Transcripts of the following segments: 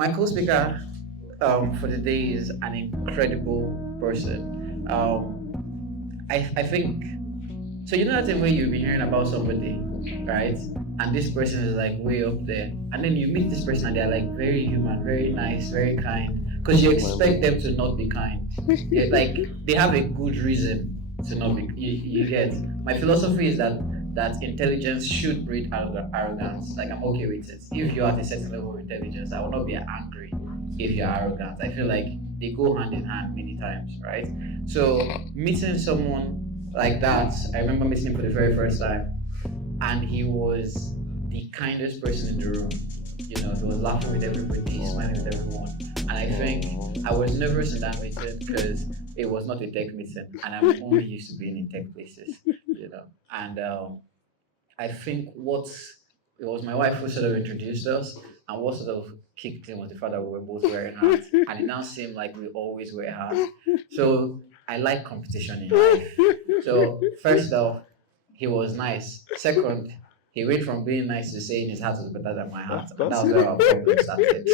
My co-speaker for the day is an incredible person. I think so. You know that thing where you've been hearing about somebody, right? And this person is like way up there, and then you meet this person and they're like very human, very nice, very kind. Because you expect them to not be kind. Yeah, like they have a good reason to not be. You get. My philosophy is that intelligence should breed arrogance. Like I'm okay with it. If you're at a certain level of intelligence, I will not be angry if you're arrogant. I feel like they go hand in hand many times, right? So meeting someone like that, I remember meeting him for the very first time, and he was the kindest person in the room. You know, he was laughing with everybody, smiling with everyone. And I think I was nervous in that meeting because it was not a tech meeting, and I'm only used to being in tech places, you know. And I think what it was my wife who sort of introduced us, and what sort of kicked in was the fact that we were both wearing hats, and it now seemed like we always wear hats. So I like competition in life. So first off, he was nice. Second, he went from being nice to saying his hat was better than my hat, and that was where our problem started.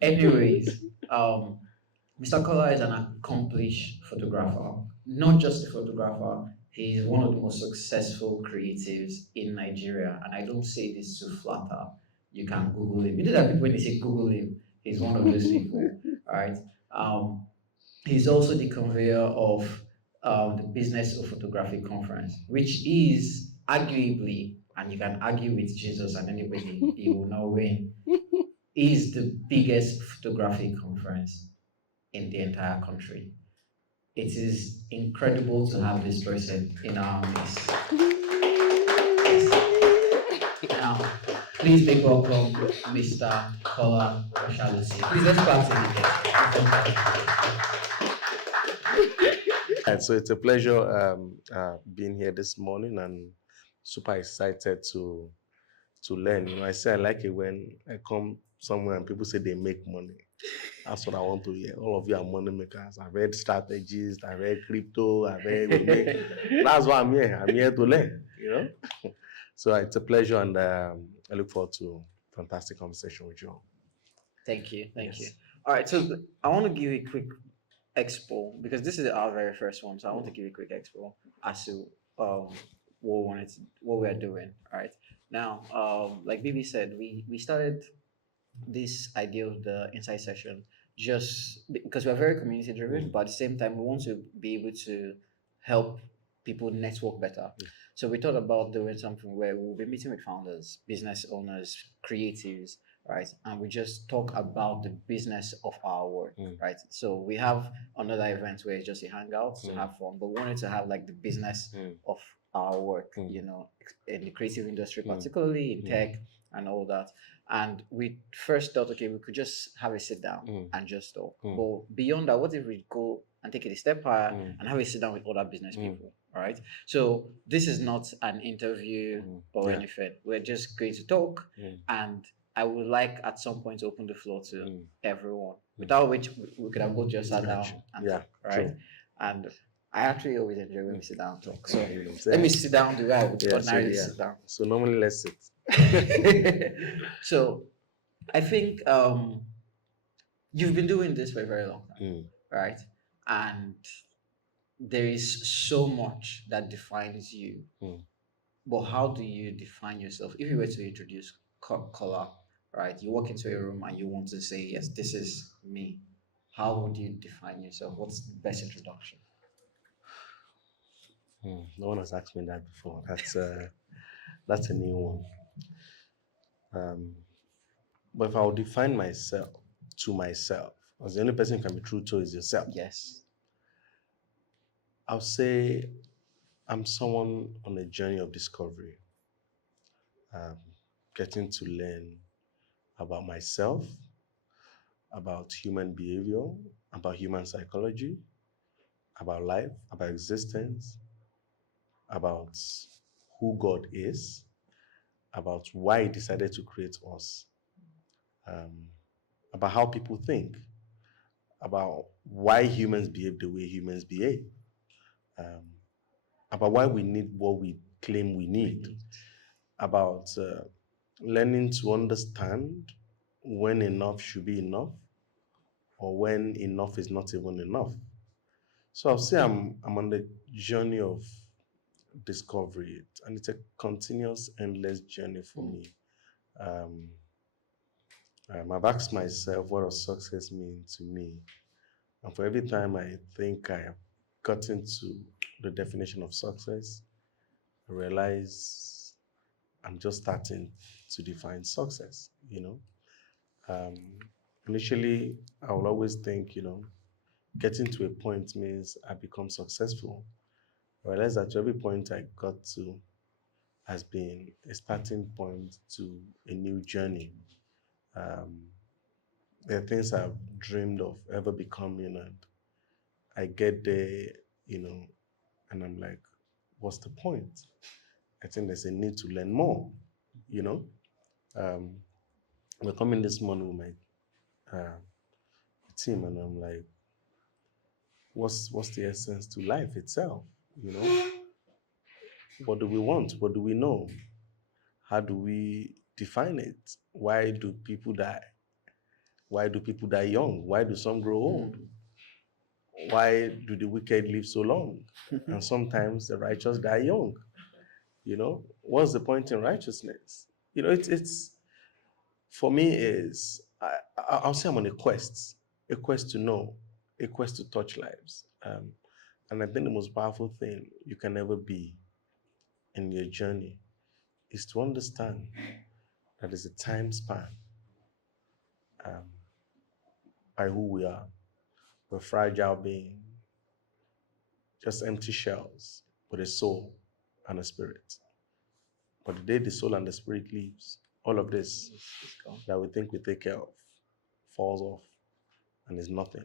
Anyways, Mr. Kola is an accomplished photographer, not just a photographer. He's one of the most successful creatives in Nigeria, and I don't say this to flatter. You can Google him. You know that people when they say Google him, he's one of those people, right? Um, he's also the conveyor of the Business of Photography conference, which is arguably, and you can argue with Jesus and anybody, he will not win, is the biggest photography conference in the entire country. It is incredible to have this person in our midst. Now, please make welcome Mr. Kola Oshalusi. Please let's clap So it's a pleasure being here this morning and super excited to learn. I say I like it when I come somewhere and people say they make money. That's what I want to hear. All of you are money makers. I've read strategies, I read crypto, I read we make. That's why I'm here. I'm here to learn. So it's a pleasure and I look forward to fantastic conversation with you all. Thank you, thank you. Yes. All right, so I want to give you a quick expo because this is our very first one. So I want to give you a quick expo as to what we are doing. All right. Now, like Bibi said, we started this idea of the insight session just because we're very community driven, but at the same time we want to be able to help people network better. So we thought about doing something where we'll be meeting with founders, business owners, creatives, right? And we just talk about the business of our work, right? So we have another event where it's just a hangout to have fun, but we wanted to have like the business of our work, you know, in the creative industry, particularly in tech and all that. And we first thought, okay, we could just have a sit down and just talk. But beyond that, what if we go and take it a step higher and have a sit down with other business people? All right. So this is not an interview or Yeah. anything. We're just going to talk, and I would like at some point to open the floor to everyone. Without which we could have both just sat down and Yeah, talk, right? true. And I actually always enjoy when we sit down and talk. So You know what I'm let saying? me sit down the way I would Yeah, so, ordinarily yeah. sit down. So normally let's sit. So I think you've been doing this for a very long time, right? And there is so much that defines you. But how do you define yourself? If you were to introduce color, right? You walk into a room and you want to say, yes, this is me. How would you define yourself? What's the best introduction? No one has asked me that before. That's a new one. But if I would define myself to myself, as the only person you can be true to is yourself. Yes. I'll say I'm someone on a journey of discovery, um, getting to learn about myself, about human behavior, about human psychology, about life, about existence, about who God is, about why He decided to create us, um, about how people think, about why humans behave the way humans behave, um, about why we need what we claim we need, about learning to understand when enough should be enough or when enough is not even enough. So I'll say I'm on the journey of discovery, and it's a continuous, endless journey for me. Um, I've asked myself, what does success mean to me? And for every time I think I have gotten to the definition of success, I realize I'm just starting to define success, you know. Um, Initially, I will always think, getting to a point means I become successful. I realize that to every point I got to has been a starting point to a new journey. Um, there are things I've dreamed of ever becoming, and I get there, you know, and I'm like, what's the point? I think there's a need to learn more, you know. Um, we're coming this morning with my team, and I'm like, what's the essence to life itself? You know, what do we want? What do we know? How do we define it? Why do people die? Why do people die young? Why do some grow old? Why do the wicked live so long? And sometimes the righteous die young. You know, what's the point in righteousness? You know, it's for me is I'll say I'm on a quest to know, a quest to touch lives. And I think the most powerful thing you can ever be in your journey is to understand that there's a time span um, by who we are. We're fragile beings, just empty shells with a soul and a spirit. But the day the soul and the spirit leaves, all of this that we think we take care of falls off and is nothing.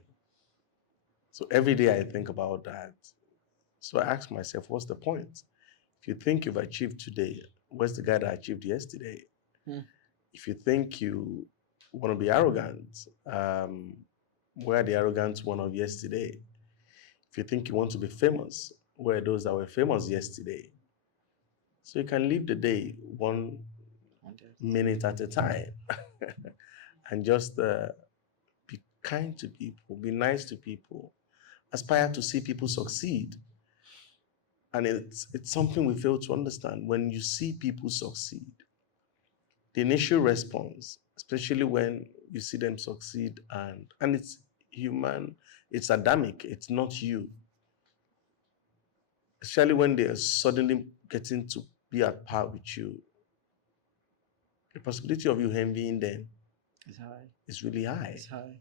So every day I think about that. So I ask myself, what's the point? If you think you've achieved today, where's the guy that achieved yesterday? If you think you want to be arrogant, where are the arrogant one of yesterday? If you think you want to be famous, where are those that were famous yesterday? So you can live the day 1 minute at a time and just be kind to people, be nice to people, aspire to see people succeed. And it's something we fail to understand. When you see people succeed, the initial response, especially when you see them succeed, and it's human, it's Adamic, it's not you. Especially when they are suddenly getting to be at par with you, the possibility of you envying them It's high. is really high. It's high.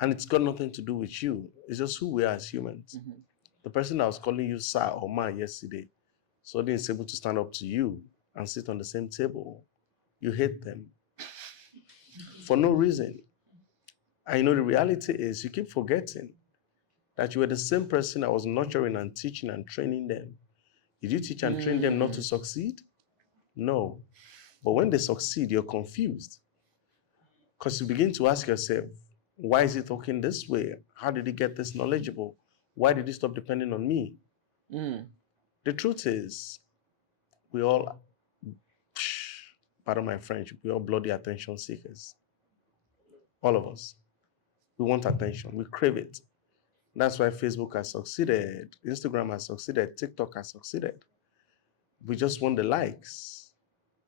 And it's got nothing to do with you. It's just who we are as humans. The person that was calling you sir or ma yesterday suddenly is able to stand up to you and sit on the same table. You hate them for no reason. And you know, the reality is you keep forgetting that you were the same person that was nurturing and teaching and training them. Did you teach and train them not to succeed? No. But when they succeed, you're confused. Because you begin to ask yourself, why is he talking this way? How did he get this knowledgeable? Why did he stop depending on me? The truth is, we all, pardon my French, we all bloody attention seekers. All of us. We want attention. We crave it. That's why Facebook has succeeded, Instagram has succeeded, TikTok has succeeded. We just want the likes,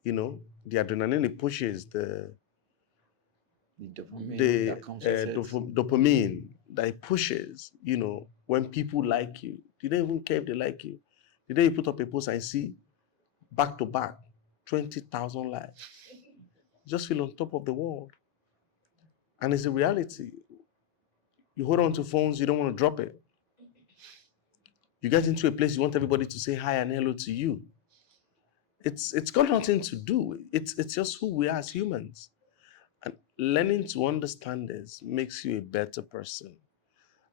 you know, the adrenaline it pushes, the dopamine that it pushes, you know, when people like you. You don't even care if they like you. The day you put up a post and see back to back 20,000 likes, you just feel on top of the world. And it's a reality. You hold on to phones, you don't want to drop it. You get into a place, you want everybody to say hi and hello to you. It's got nothing to do. It's just who we are as humans. And learning to understand this makes you a better person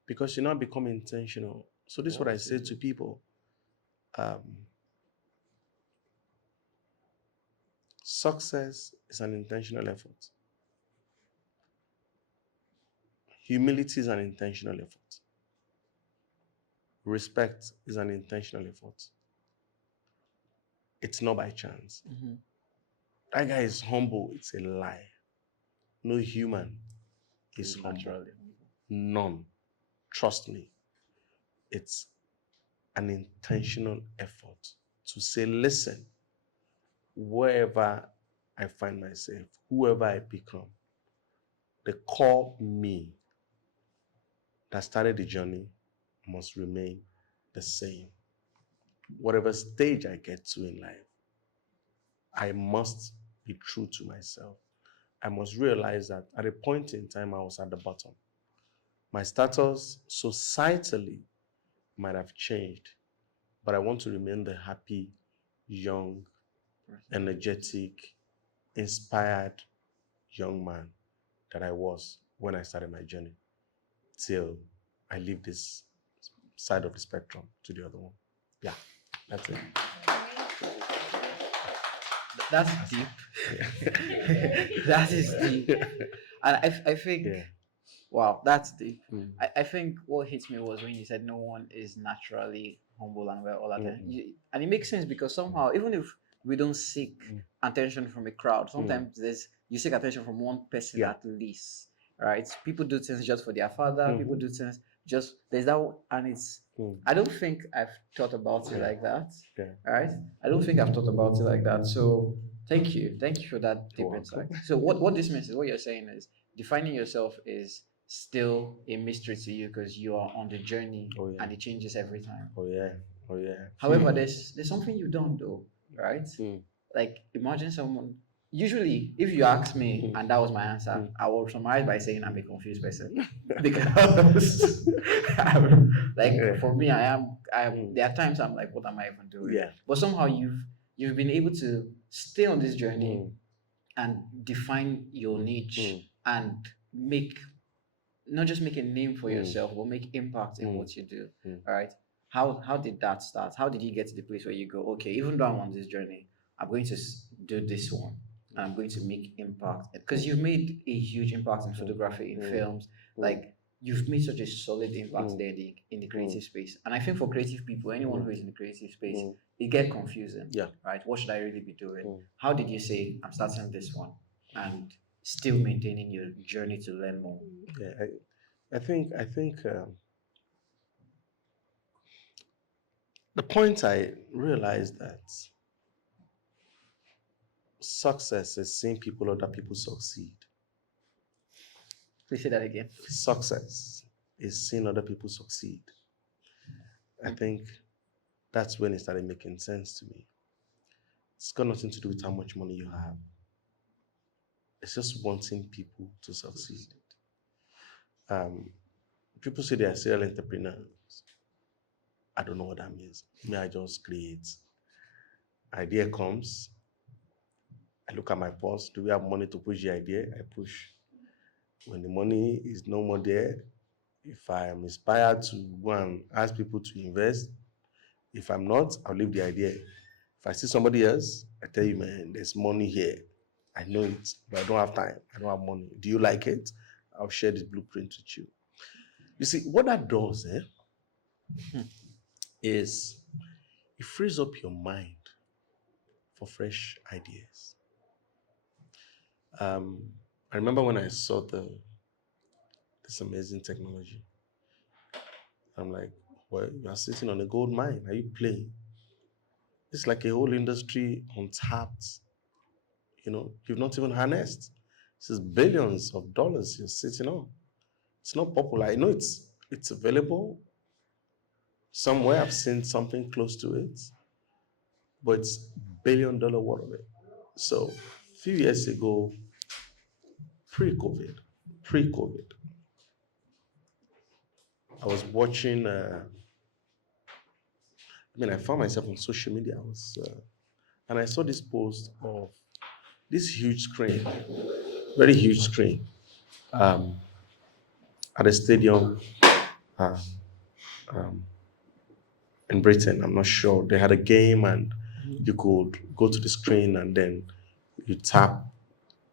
because you now become intentional. So this is what I say to people. Success is an intentional effort. Humility is an intentional effort. Respect is an intentional effort. It's not by chance. That guy is humble. It's a lie. No human is humble. Naturally. None. Trust me. It's an intentional effort to say, listen, wherever I find myself, whoever I become, the core me that started the journey must remain the same. Whatever stage I get to in life, I must be true to myself. I must realize that at a point in time, I was at the bottom. My status societally might have changed, but I want to remain the happy, young, energetic, inspired young man that I was when I started my journey till I leave this side of the spectrum to the other one. Yeah, that's it. That's deep. That is deep. And I think, Yeah. wow, that's deep. Mm. I think what hit me was when you said no one is naturally humble and we're all at Mm. and it makes sense because somehow, even if we don't seek attention from a crowd, sometimes there's you seek attention from one person Yeah. at least, right? People do things just for their father. People do things just there's that, and it's. I don't think I've thought about it like that. Yeah. Right? I don't think I've thought about it like that. So thank you for that deep You're insight. welcome. So what this means is what you're saying is defining yourself is still a mystery to you because you are on the journey Oh, yeah. and it changes every time. Oh yeah. Oh yeah. However, there's something you don't do, right? Mm. Like imagine someone. Usually, if you ask me and that was my answer, I will summarize by saying I'm a confused person because like Yeah. for me, I am. There are times I'm like, what am I even doing? Yeah. But somehow you've been able to stay on this journey and define your niche and make not just make a name for yourself, but make impact in what you do. All right. How did that start? How did you get to the place where you go, okay, even though I'm on this journey, I'm going to do this one and I'm going to make impact because you've made a huge impact in photography, in films, like you've made such a solid impact there in the creative space. And I think for creative people, anyone who is in the creative space, it get confusing. Yeah. Right. What should I really be doing? How did you say I'm starting this one and still maintaining your journey to learn more? Yeah. I think the point I realized that success is seeing other people succeed. Please say that again. Success is seeing other people succeed. I think that's when it started making sense to me. It's got nothing to do with how much money you have. It's just wanting people to succeed. People say they are serial entrepreneurs. I don't know what that means. Me, I just create. Idea comes. I look at my purse. Do we have money to push the idea? I push. When the money is no more there, if I am inspired to go and ask people to invest, if I'm not, I'll leave the idea. If I see somebody else, I tell you, man, there's money here. I know it, but I don't have time. I don't have money. Do you like it? I'll share this blueprint with you. You see, what that does is it frees up your mind for fresh ideas. I remember when I saw this amazing technology. I'm like, well, you are sitting on a gold mine. Are you playing? It's like a whole industry untapped. You've not even harnessed. This is billions of dollars you're sitting on. It's not popular. I know it's available. Somewhere I've seen something close to it, but it's $1 billion worth of it. So a few years ago, pre-COVID, I was watching. I found myself on social media. And I saw this post of this huge screen, very huge screen, at a stadium uh, um, in Britain. I'm not sure. They had a game, and you could go to the screen and then you tap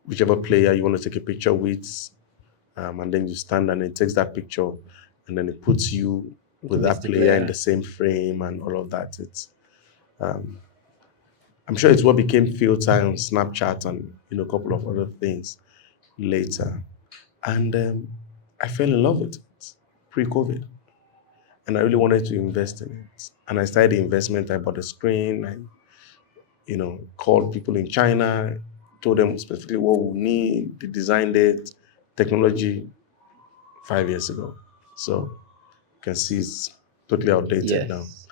whichever player you want to take a picture with, and then you stand and it takes that picture, and then it puts you with that player in the same frame and all of that. I'm sure it's what became filter on Snapchat and a couple of other things. later. And I fell in love with it pre-COVID. And I really wanted to invest in it. And I started the investment. I bought a screen. I, called people in China, told them specifically what we need. They designed it, technology 5 years ago. So you can see it's totally outdated now. Yes.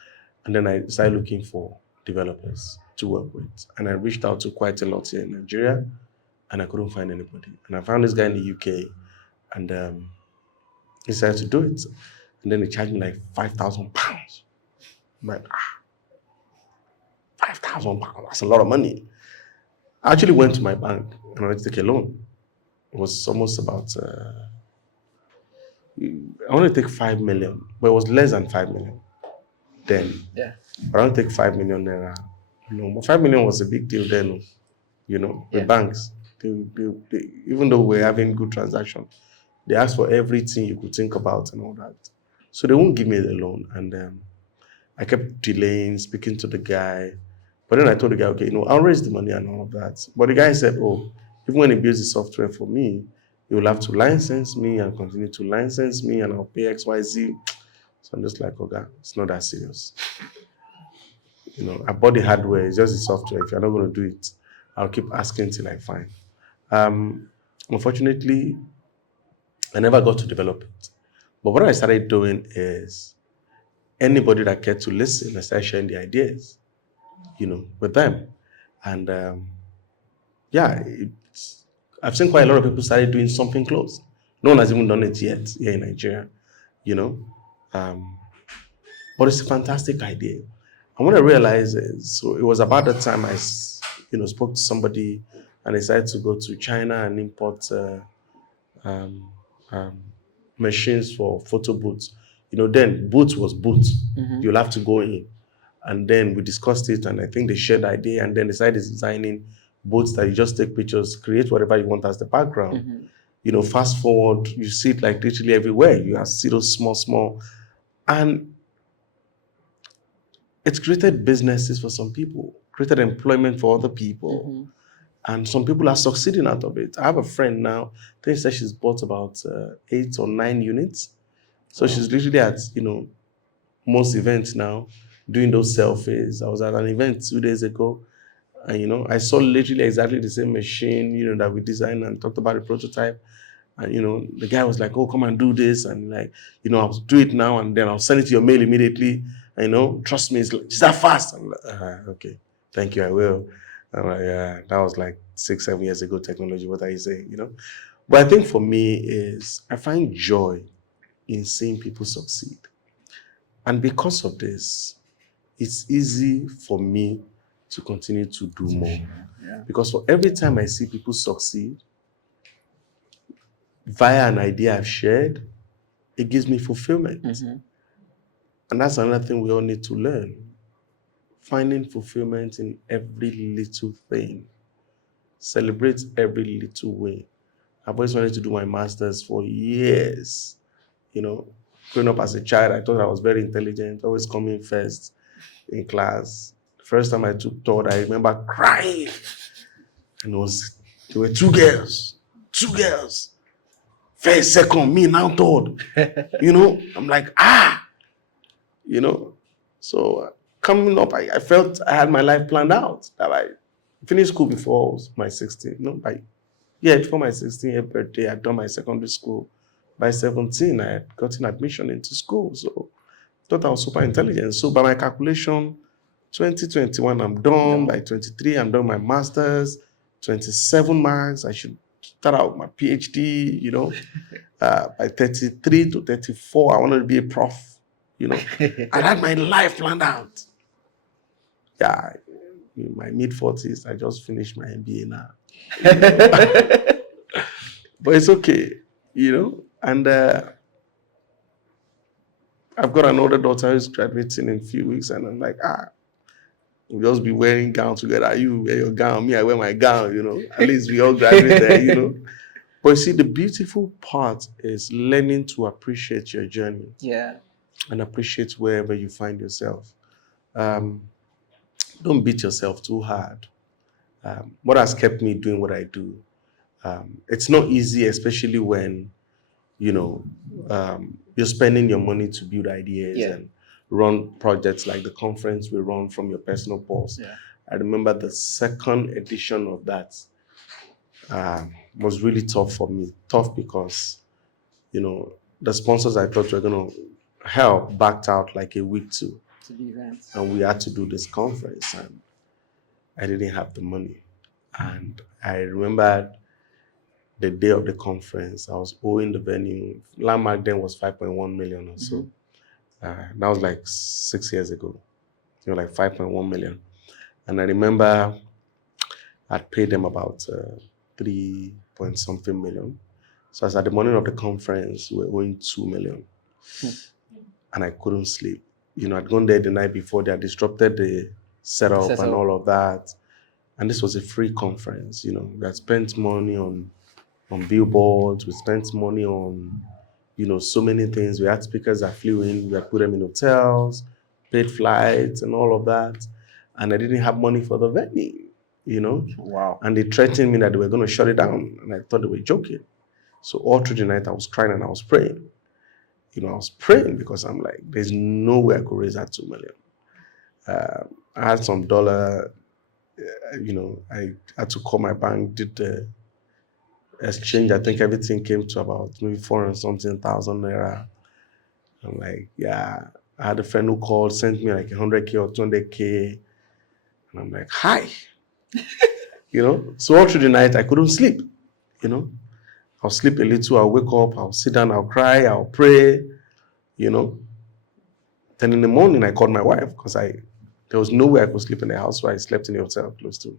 And then I started looking for developers to work with. And I reached out to quite a lot here in Nigeria, and I couldn't find anybody. And I found this guy in the UK, and he decided to do it. And then he charged me like £5,000. I'm like, £5,000, that's a lot of money. I actually went to my bank and I wanted to take a loan. It was almost about, I want to take 5 million, but it was less than 5 million then. Yeah. But I want to take 5 million naira. But 5 million was a big deal then, the Yeah. banks, even though we're having good transaction, they ask for everything you could think about and all that. So they won't give me the loan. And I kept delaying speaking to the guy. But then I told the guy, okay, I'll raise the money and all of that. But the guy said, oh, even when he builds the software for me, he will have to license me and continue to license me and I'll pay XYZ. So I'm just like, okay, it's not that serious. I bought the hardware, it's just the software. If you're not going to do it, I'll keep asking till I find. Unfortunately, I never got to develop it. But what I started doing is anybody that cared to listen, I started sharing the ideas, with them. And yeah, I've seen quite a lot of people started doing something close. No one has even done it yet here in Nigeria, you know. Um, but it's a fantastic idea. And what I realized is, so it was about the time I, spoke to somebody and decided to go to China and import um, um, machines for photo booths. Then booth was booth. You'll have to go in. And then we discussed it, and I think they shared the idea, and then they started designing booths that you just take pictures, create whatever you want as the background. Fast forward, you see it like literally everywhere. You see those small, and it's created businesses for some people, created employment for other people. And some people are succeeding out of it. I have a friend now, I think she said she's bought about 8 or 9 units. So she's literally at, most events now, doing those selfies. I was at an event 2 days ago, and I saw literally exactly the same machine, that we designed and talked about the prototype. And the guy was like, "Oh, come and do this," and like, I'll do it now, and then I'll send it to your mail immediately. And, trust me, it's that fast. I'm like, okay, thank you, I will. I'm like, yeah, that was like 6-7 years ago. Technology, what are you saying? But I think for me is I find joy in seeing people succeed. And because of this, it's easy for me to continue to do more. Yeah. Because for every time I see people succeed via an idea I've shared, it gives me fulfillment. And that's another thing we all need to learn. Finding fulfillment in every little thing. Celebrate every little win. I've always wanted to do my master's for years. Growing up as a child, I thought I was very intelligent, always coming first in class. The first time I took third, I remember crying. And there were two girls. First, second, me now third. I'm like, So coming up, I felt I had my life planned out. That I finished school before my 16th. Before my 16th birthday, I'd done my secondary school. By 17, I had gotten admission into school. So I thought I was super intelligent. So by my calculation, 2021, I'm done. By 23, I'm done my master's. 27 marks, I should start out my PhD, by 33 to 34, I wanted to be a prof, I had my life planned out. Yeah, in my mid-40s, I just finished my MBA now. But it's okay, and I've got an older daughter who's graduating in a few weeks, and I'm like, we'll just be wearing gowns together. You wear your gown, me, I wear my gown, At least we all graduate there, But you see, the beautiful part is learning to appreciate your journey. Yeah. And appreciate wherever you find yourself. Don't beat yourself too hard. What has kept me doing what I do? It's not easy, especially when you know you're spending your money to build ideas Yeah. and run projects like the conference we run from your personal pulse. Yeah. I remember the second edition of that was really tough for me. Tough because the sponsors I thought were going to help backed out like a week to, To the event. and we had to do this conference, and I didn't have the money. And I remember the day of the conference, I was owing the venue. Landmark then was 5.1 million or so. That was like 6 years ago. Like 5.1 million. And I remember I'd paid them about 3 point something million. So as at the morning of the conference, we were owing 2 million. And I couldn't sleep. I'd gone there the night before. They had disrupted the setup and all of that. And this was a free conference. We had spent money on billboards. We spent money on, so many things. We had speakers that flew in. We had put them in hotels, paid flights and all of that. And I didn't have money for the venue, Wow. And they threatened me that they were going to shut it down. And I thought they were joking. So all through the night, I was crying and I was praying. I was praying because I'm like, there's no way I could raise that 2 million. I had some dollar, I had to call my bank, did the exchange. I think everything came to about maybe 400 something thousand naira. I'm like, yeah. I had a friend who called, sent me like 100K or 200K. And I'm like, hi. So all through the night, I couldn't sleep. I'll sleep a little, I'll wake up, I'll sit down, I'll cry, I'll pray, Then in the morning, I called my wife because there was no way I could sleep in the house, so I slept in the hotel close to.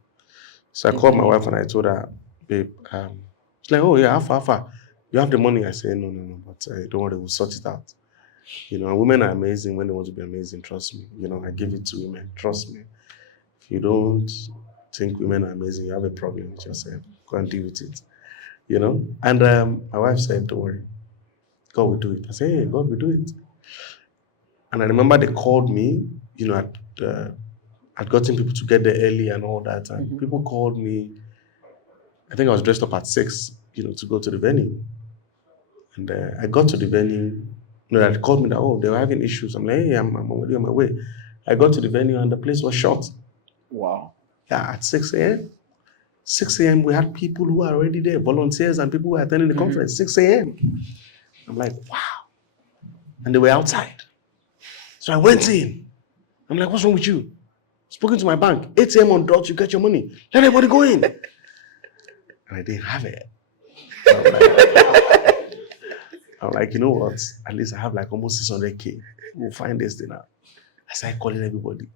So I called my wife and I told her, babe, she's like, oh yeah, Alpha, you have the money? I said, no, but don't worry, we'll sort it out. And women are amazing when they want to be amazing, trust me. I give it to women, trust me. If you don't think women are amazing, you have a problem with yourself. Go and deal with it. And my wife said, don't worry, God will do it. I said, hey, God will do it. And I remember they called me, I'd gotten people to get there early and all that. And people called me. I think I was dressed up at 6, to go to the venue. And I got to the venue. They called me that, oh, they were having issues. I'm like, hey, I'm already on my way. I got to the venue and the place was shut. Wow. Yeah, at 6 a.m. 6 a.m. we had people who are already there, volunteers and people who were attending the conference. 6 a.m. I'm like, wow. And they were outside. So I went in. I'm like, what's wrong with you? Spoken to my bank. 8 a.m. on dot, you get your money. Let everybody go in. And I didn't have it. I'm like, you know what? At least I have like almost 600K. We'll find this thing out. I started calling everybody.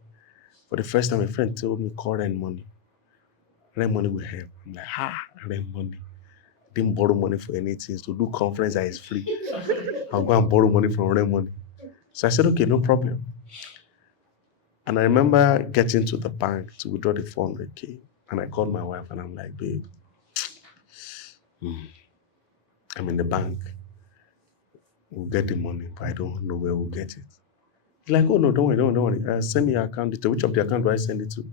For the first time, a friend told me, call rent money. Rent money will help. I'm like, rent money. I didn't borrow money for anything. To do conference that is free. I'll go and borrow money from rent money. So I said, okay, no problem. And I remember getting to the bank to withdraw the 400K. And I called my wife and I'm like, babe, I'm in the bank. We'll get the money, but I don't know where we'll get it. He's like, oh no, don't worry. Send me your account detail. Which of the account do I send it to?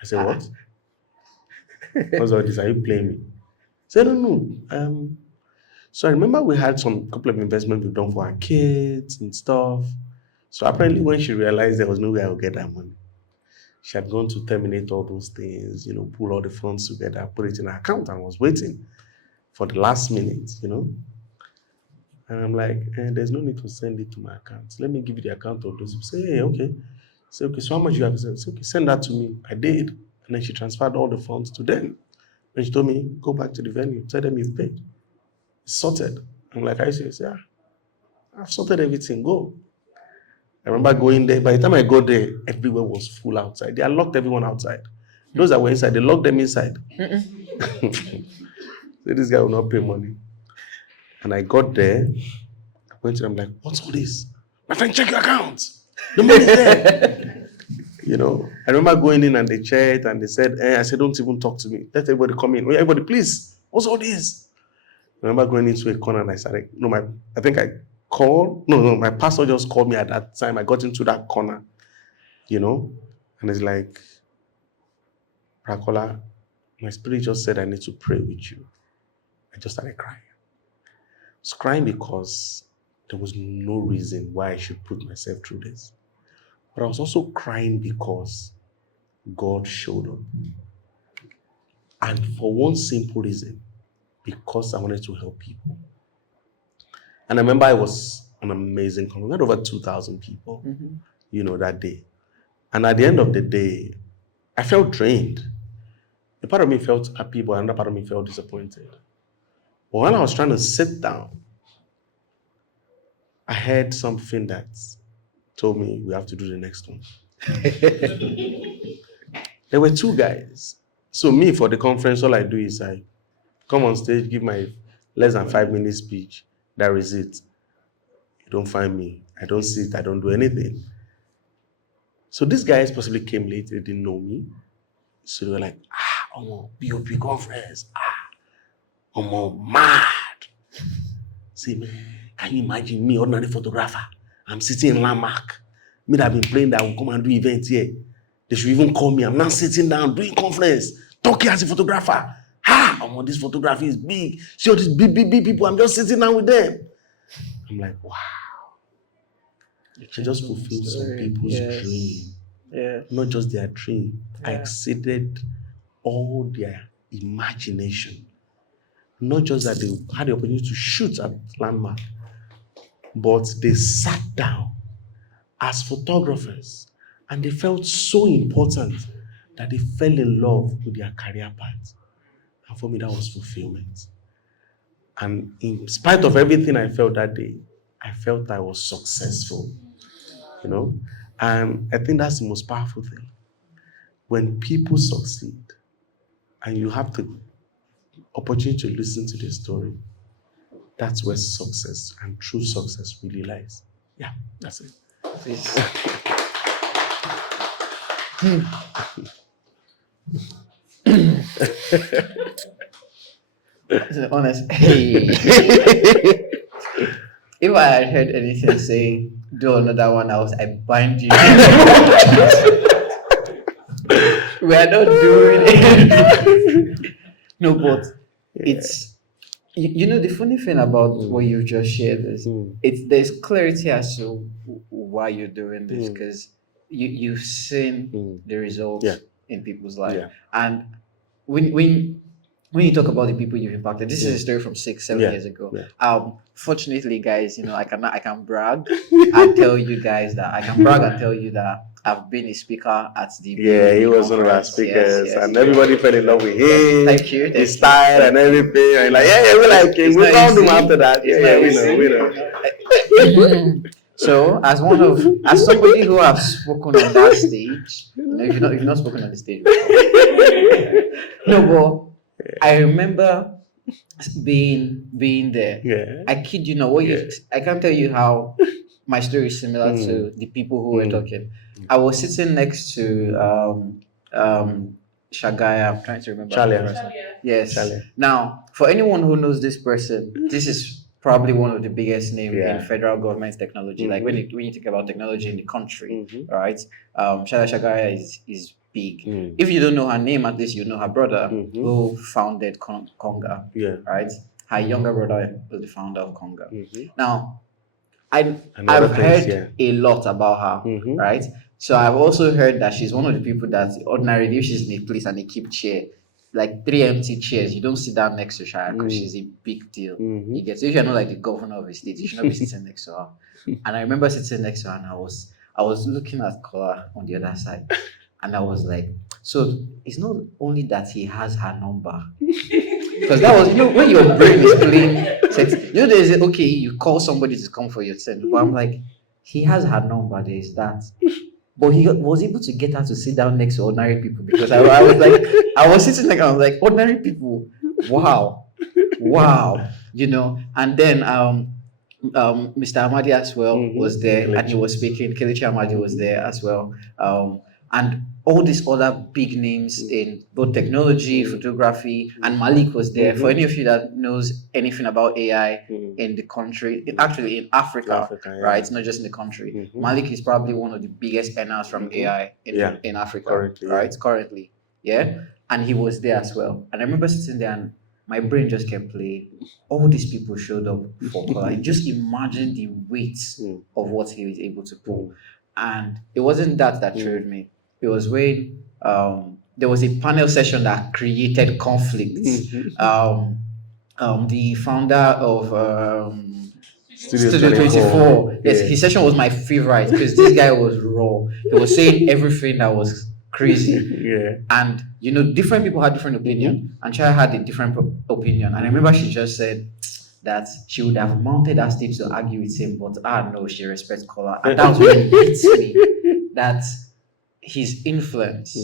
I said, what? What's all this? Are you playing me? He said, no. So I remember we had some couple of investments we've done for our kids and stuff. So apparently when she realized there was no way I would get that money, she had gone to terminate all those things, pull all the funds together, put it in her account and was waiting for the last minute, And I'm like, there's no need to send it to my account. Let me give you the account of those. Say, hey, okay. Say, okay, so how much you have? Say, okay, send that to me. I did. And then she transferred all the funds to them. And she told me, go back to the venue, tell them you've paid. It's sorted. I'm like, I say, yeah, I've sorted everything, go. I remember going there. By the time I got there, everywhere was full outside. They had locked everyone outside. Those that were inside, they locked them inside. So this guy will not pay money. And I got there. I went to them like, what's all this? My friend, check your account. The money's there. I remember going in and they checked and they said, I said, don't even talk to me. Let everybody come in. Everybody, please. What's all this? I remember going into a corner and I started, I think I called. No, my pastor just called me at that time. I got into that corner, and it's like, Kola, my spirit just said I need to pray with you. I just started crying. I was crying because there was no reason why I should put myself through this. But I was also crying because God showed up. And for one simple reason, because I wanted to help people. And I remember it was an amazing conference. We had over 2,000 people, that day. And at the end of the day, I felt drained. A part of me felt happy, but another part of me felt disappointed. But when I was trying to sit down, I heard something that told me we have to do the next one. There were two guys. So me, for the conference, all I do is I come on stage, give my less than 5 minute speech. That is it. You don't find me. I don't sit. I don't do anything. So these guys possibly came late. They didn't know me. So they were like, POP conference. Mad. See, man, can you imagine me, ordinary photographer? I'm sitting in landmark. Me that have been playing that will come and do events here. They should even call me. I'm now sitting down doing conference, talking as a photographer. This photography is big. See all these big people. I'm just sitting down with them. I'm like, wow. I just fulfilled some people's dream. Yeah. Not just their dream. Yeah. I exceeded all their imagination. Not just that they had the opportunity to shoot at landmark, but they sat down as photographers and they felt so important that they fell in love with their career path. And for me, that was fulfillment. And in spite of everything I felt that day, I felt I was successful. And I think that's the most powerful thing. When people succeed and you have the opportunity to listen to their story, that's where success and true success really lies. Yeah, that's it. Honest. Hey. If I had heard anything say, do another one else, I bind you. We are not doing it. No, but it's, the funny thing about what you just shared is there's clarity as to why you're doing this, because you've seen the results in people's lives. Yeah. And when you talk about the people you've impacted, this is a story from 6-7 years ago. Yeah. Fortunately, guys, I can brag and tell you guys that I've been a speaker at the he was one of our speakers, and everybody fell in love with him. Thank you. His style and everything. And like, we like him. We found him after that. We know. So, as somebody who have spoken on that stage, if you've not spoken on the stage before. No, but I remember being there. Yeah. I kid you not. I can't tell you how my story is similar to the people who were talking. I was sitting next to Shagaya. I'm trying to remember. Charlie. Yes. Charlie. Now, for anyone who knows this person, this is probably one of the biggest names in federal government technology. Like when you think about technology in the country, right? Shagaya is big. If you don't know her name, at least you know her brother who founded Conga. Yeah. Right? Her younger brother was the founder of Conga. Now, I've heard a lot about her, right? So I've also heard that she's one of the people that ordinarily, if she's in a place and they keep chair, like 3 empty chairs, you don't sit down next to her because she's a big deal. You get, so if you're not like the governor of a state, you should not be sitting next to her. And I remember sitting next to her and I was looking at Kola on the other side. And I was like, so it's not only that he has her number. Because that was, when your brain is playing, there's okay, you call somebody to come for your turn. But I'm like, he has her number, there's that. But he was able to get her to sit down next to ordinary people, because I was like, I was sitting like, I was like, ordinary people, wow. And then Mr. Amadi as well was there, and he was speaking. Kelechi Amadi was there as well, and all these other big names in both technology, photography, and Malik was there. For any of you that knows anything about AI in the country, actually in Africa, right? It's not just in the country. Malik is probably one of the biggest earners from AI in Africa, currently. And he was there as well. And I remember sitting there, and my brain just kept playing. All these people showed up for Kola. Just imagine the weight of what he was able to pull. And it wasn't that thrilled me. It was when there was a panel session that created conflict. The founder of Studio 24. Yes, Yeah. his session was my favorite because this guy was raw. He was saying everything that was crazy. Yeah. And different people had different opinion, and Chaya had a different opinion. And I remember she just said that she would have mounted that stage to argue with him, but no, she respects Kola. And that was when it hit me that his influence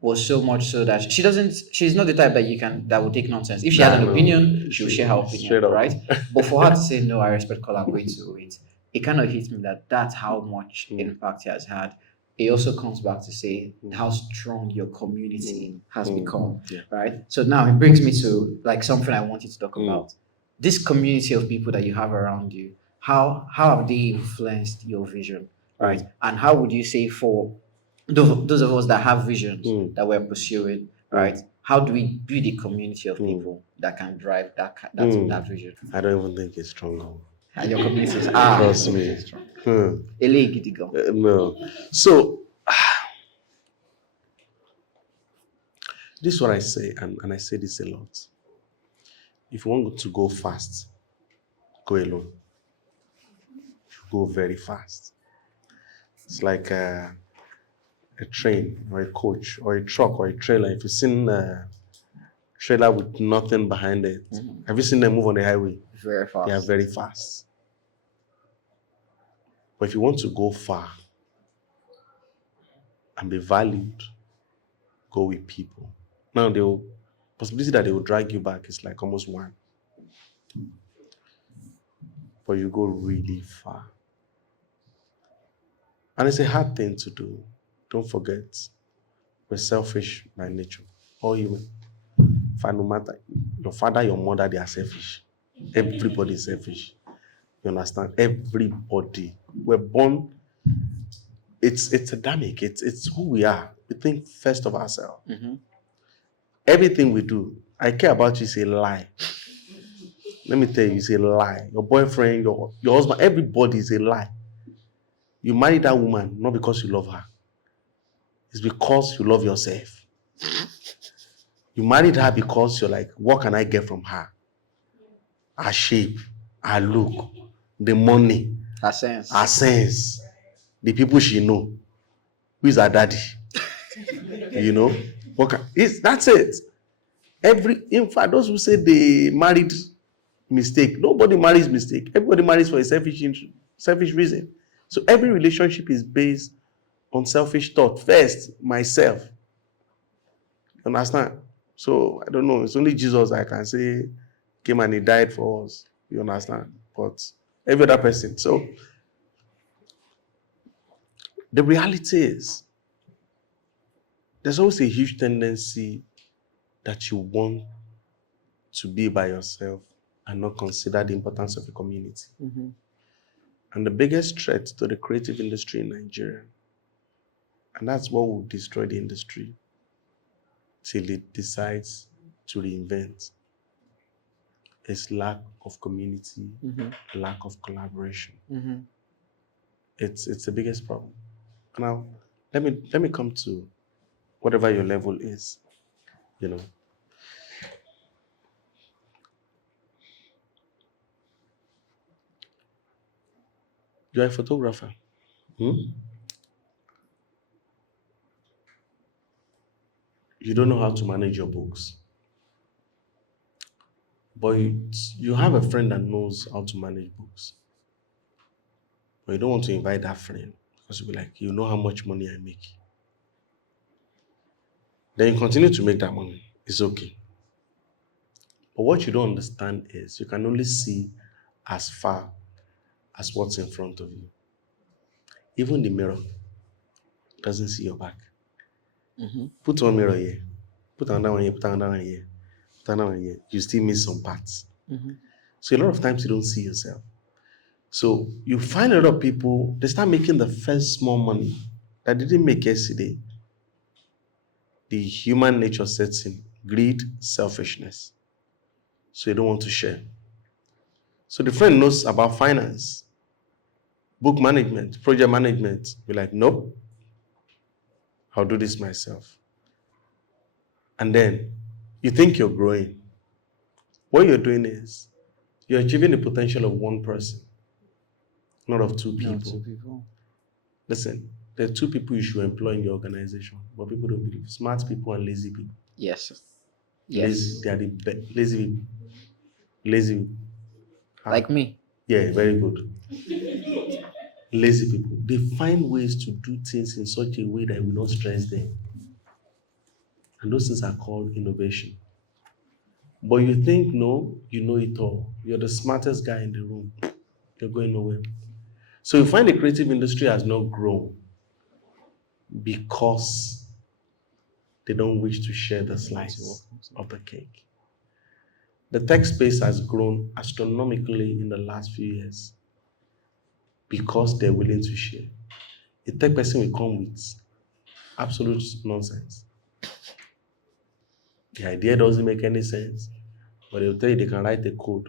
was so much so that she's not the type that would take nonsense. If she had an opinion, she would share her opinion, right? But for her to say, no, I respect Kola, I'm going to it, it kind of hits me that that's how much impact he has had. It also comes back to say how strong your community has become, right? So now it brings me to like something I wanted to talk about. This community of people that you have around you, how have they influenced your vision, right? And how would you say for those of us that have visions that we're pursuing, right? How do we build a community of people that can drive that vision? I don't even think it's strong. And your community is Trust me. LA Gidigo. No. So this is what I say, and I say this a lot. If you want to go fast, go alone. Go very fast. It's like a train or a coach or a truck or a trailer. If you've seen a trailer with nothing behind it, have you seen them move on the highway? Very fast. They are very fast. But if you want to go far and be valued, go with people. Now, the possibility that they will drag you back is like almost one. But you go really far. And it's a hard thing to do. Don't forget, we're selfish by nature. All human. No matter your father, your mother, they are selfish. Everybody is selfish. You understand? Everybody. We're born. It's Adamic. It's who we are. We think first of ourselves. Everything we do, I care about you is a lie. Let me tell you, it's a lie. Your boyfriend, your husband, everybody is a lie. You marry that woman not because you love her. It's because you love yourself. You married her because you're like, what can I get from her? Her shape, her look, the money, Her sense. the people she know. Who is her daddy? That's it. In fact, those who say they married mistake, nobody marries mistake. Everybody marries for a selfish reason. So every relationship is based on selfish thought. First, myself. You understand? So I don't know. It's only Jesus I can say came and he died for us. You understand? But every other person. So the reality is there's always a huge tendency that you want to be by yourself and not consider the importance of a community. And the biggest threat to the creative industry in Nigeria, and that's what will destroy the industry till it decides to reinvent, is lack of community, lack of collaboration. It's the biggest problem. Now, let me come to whatever your level is, You're a photographer. You don't know how to manage your books. But you have a friend that knows how to manage books. But you don't want to invite that friend because you'll be like, you know how much money I make. Then you continue to make that money. It's okay. But what you don't understand is you can only see as far as what's in front of you. Even the mirror doesn't see your back. Put one mirror here, put another one here, put another one here, put another one here. You still miss some parts. So a lot of times you don't see yourself. So you find a lot of people, they start making the first small money that they didn't make yesterday. The human nature sets in greed, selfishness. so they don't want to share. So the friend knows about finance, book management, project management. Be like, nope, I'll do this myself. And then you think you're growing. What you're doing is you're achieving the potential of one person, not of two people. Not two people. Listen, there are two people you should employ in your organization, but people don't believe. Smart people and lazy people. Yes. Lazy, they are the lazy people. Lazy people. Like me. Yeah, very good. Lazy people. They find ways to do things in such a way that it will not stress them. And those things are called innovation. But you think, no, you know it all. You're the smartest guy in the room. You're going nowhere. So you find the creative industry has not grown because they don't wish to share the slice of the cake. The tech space has grown astronomically in the last few years because they're willing to share. A tech person will come with absolute nonsense. The idea doesn't make any sense, but they'll tell you they can write a code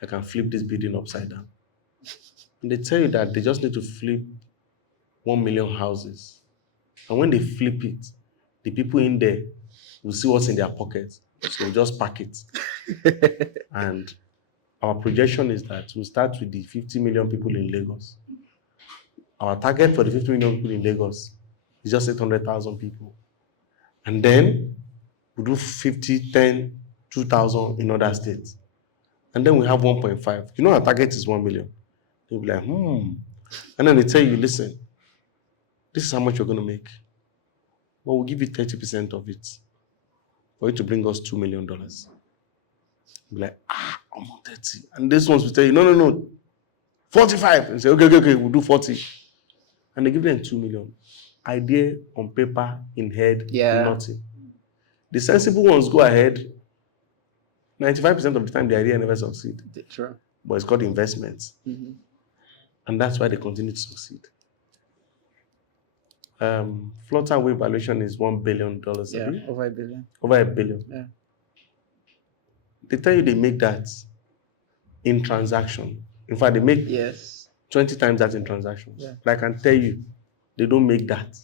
that can flip this building upside down. And they tell you that they just need to flip 1 million houses. And when they flip it, the people in there will see what's in their pockets. So they'll just pack it. And our projection is that we'll start with the 50 million people in Lagos. Our target for the 50 million people in Lagos is just 800,000 people. And then we do 50, 10, 2,000 in other states. And then we have 1.5. You know our target is 1 million. They'll be like, And then they tell you, listen, this is how much you're going to make. But we'll give you 30% of it for you to bring us $2 million. You'll be like, I'm on 30. And this ones will tell you, no, 45. And say, okay, we'll do 40. And they give them 2 million. Idea on paper, in head, nothing. The sensible ones go ahead. 95% of the time, the idea never succeeds. True. But it's called investments. Mm-hmm. And that's why they continue to succeed. Flutter wave valuation is $1 billion. Yeah, over $1 billion. Over $1 billion. Yeah. They tell you they make that in transaction. In fact, they make 20 times that in transaction. Yeah. But I can tell you, they don't make that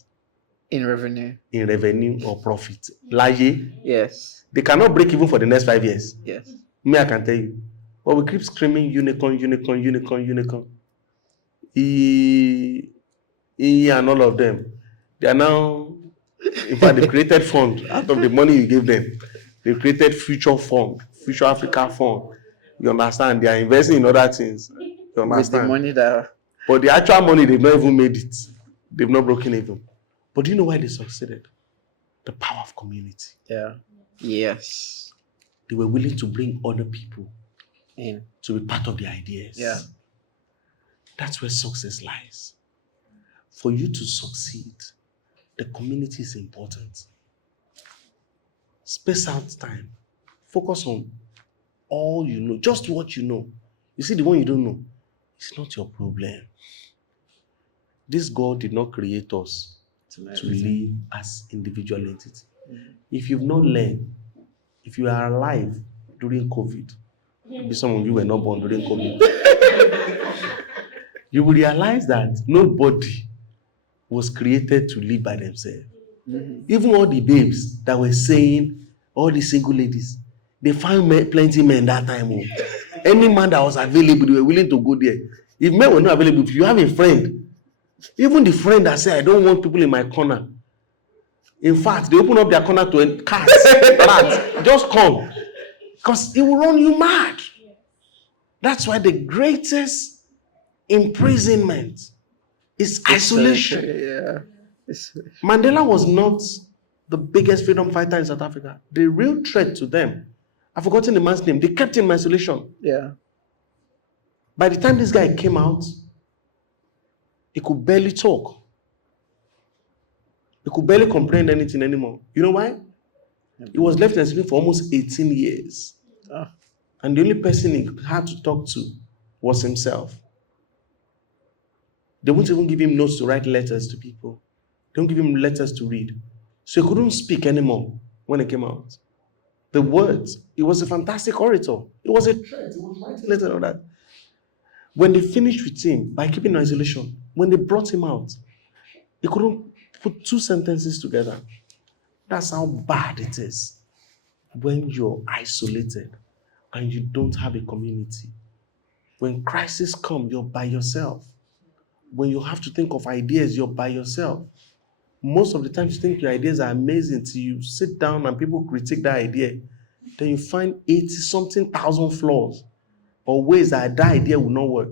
in revenue. In revenue or profit. Laye. Yes. They cannot break even for the next 5 years. Yes. Me, I can tell you. But we keep screaming unicorn. And all of them. They are now, in fact, they created fund out of the money you gave them. They created future fund, future Africa fund. You understand? They are investing in other things. You understand? With the money that... But the actual money, they've not even made it. They've not broken even. But do you know why they succeeded? The power of community. Yeah. Yes. They were willing to bring other people in to be part of the ideas. Yeah. That's where success lies. For you to succeed, the community is important. Space out time. Focus on all you know, just what you know. You see, the one you don't know, it's not your problem. This God did not create us to live as individual entities. Mm-hmm. If you've not learned, if you are alive during COVID, maybe some of you were not born during COVID, you will realize that nobody was created to live by themselves. Mm-hmm. Even all the babes that were saying, all the single ladies, they found plenty men that time. Any man that was available, they were willing to go there. If men were not available, if you have a friend, even the friend that said, I don't want people in my corner. In fact, they open up their corner to cats, rats, just come. Because it will run you mad. That's why the greatest imprisonment is isolation. Yeah. Mandela was not the biggest freedom fighter in South Africa. The real threat to them, I've forgotten the man's name, they kept him in isolation. Yeah. By the time this guy came out, he could barely talk. He could barely comprehend anything anymore. You know why? He was left in isolation for almost 18 years. Oh. And the only person he had to talk to was himself. They won't even give him notes to write letters to people. They don't give him letters to read. So he couldn't speak anymore when he came out. The words, he was a fantastic orator. It was a threat. He was writing letters and all that. When they finished with him by keeping in isolation, when they brought him out, he couldn't put two sentences together. That's how bad it is when you're isolated and you don't have a community. When crises come, you're by yourself. When you have to think of ideas, you're by yourself. Most of the time, you think your ideas are amazing till you sit down and people critique that idea. Then you find 80-something thousand flaws or ways that idea will not work,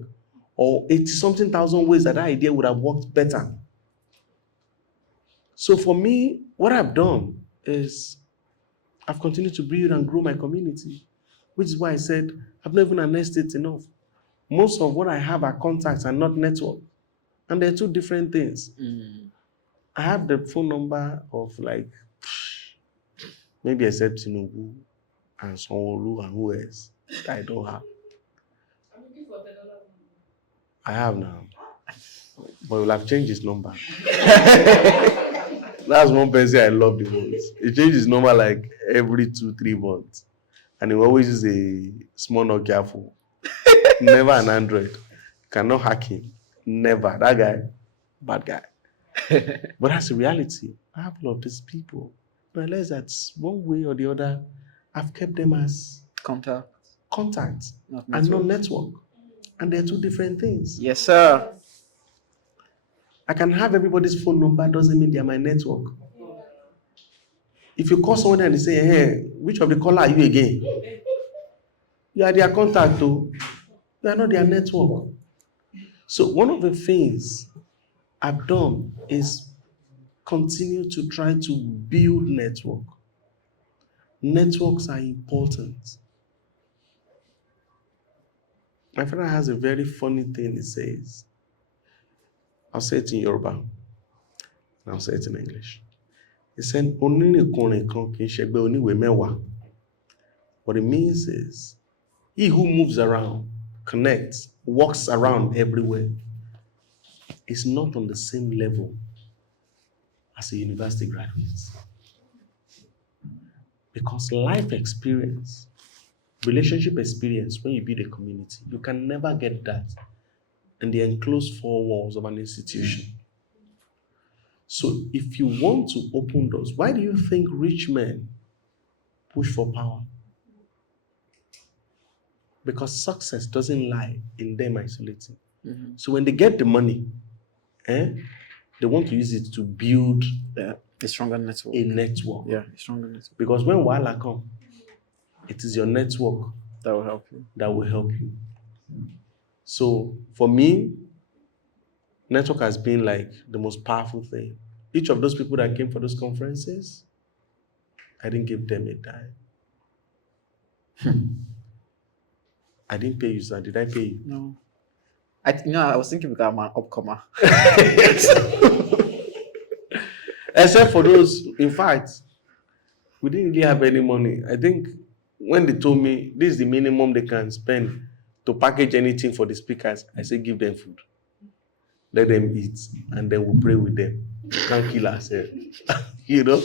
or 80-something thousand ways that idea would have worked better. So for me, what I've done is I've continued to build and grow my community, which is why I said I've not even announced it enough. Most of what I have are contacts and not network. And they're two different things. I have the phone number of like, maybe except Tinubu and Sonwolu and who else I don't have. I have now. But we'll have changed his number. That's one person I love the most. He changes his number like every 2-3 months. And he always uses a small Nokia phone. Never an Android. Cannot hack him. Never. That guy, bad guy. But that's the reality. I have a lot of these people. I realize that one way or the other, I've kept them as contacts and not network. And they're two different things. Yes, sir. I can have everybody's phone number, doesn't mean they're my network. If you call someone and they say, hey, which of the caller are you again? You are their contact too. You are not their network. So one of the things I've done is continue to try to build network. Networks are important. My father has a very funny thing he says. I'll say it in Yoruba, and I'll say it in English. He said, what it means is, he who moves around, connects, walks around everywhere, is not on the same level as a university graduate. Because life experience, relationship experience, when you build a community, you can never get that in the enclosed four walls of an institution. So if you want to open doors, why do you think rich men push for power? Because success doesn't lie in them isolating. So when they get the money, they want to use it to build a stronger network. A network. Yeah, a stronger network. Because when wahala come, it is your network that will help you. That will help you. So for me, network has been like the most powerful thing. Each of those people that came for those conferences, I didn't give them a dime. I didn't pay you, sir. Did I pay you? No. I was thinking because I'm an upcomer. Except for those, in fact, we didn't really have any money. I think when they told me this is the minimum they can spend to package anything for the speakers, I said give them food. Let them eat, and then we'll pray with them. Can't kill ourselves. You know?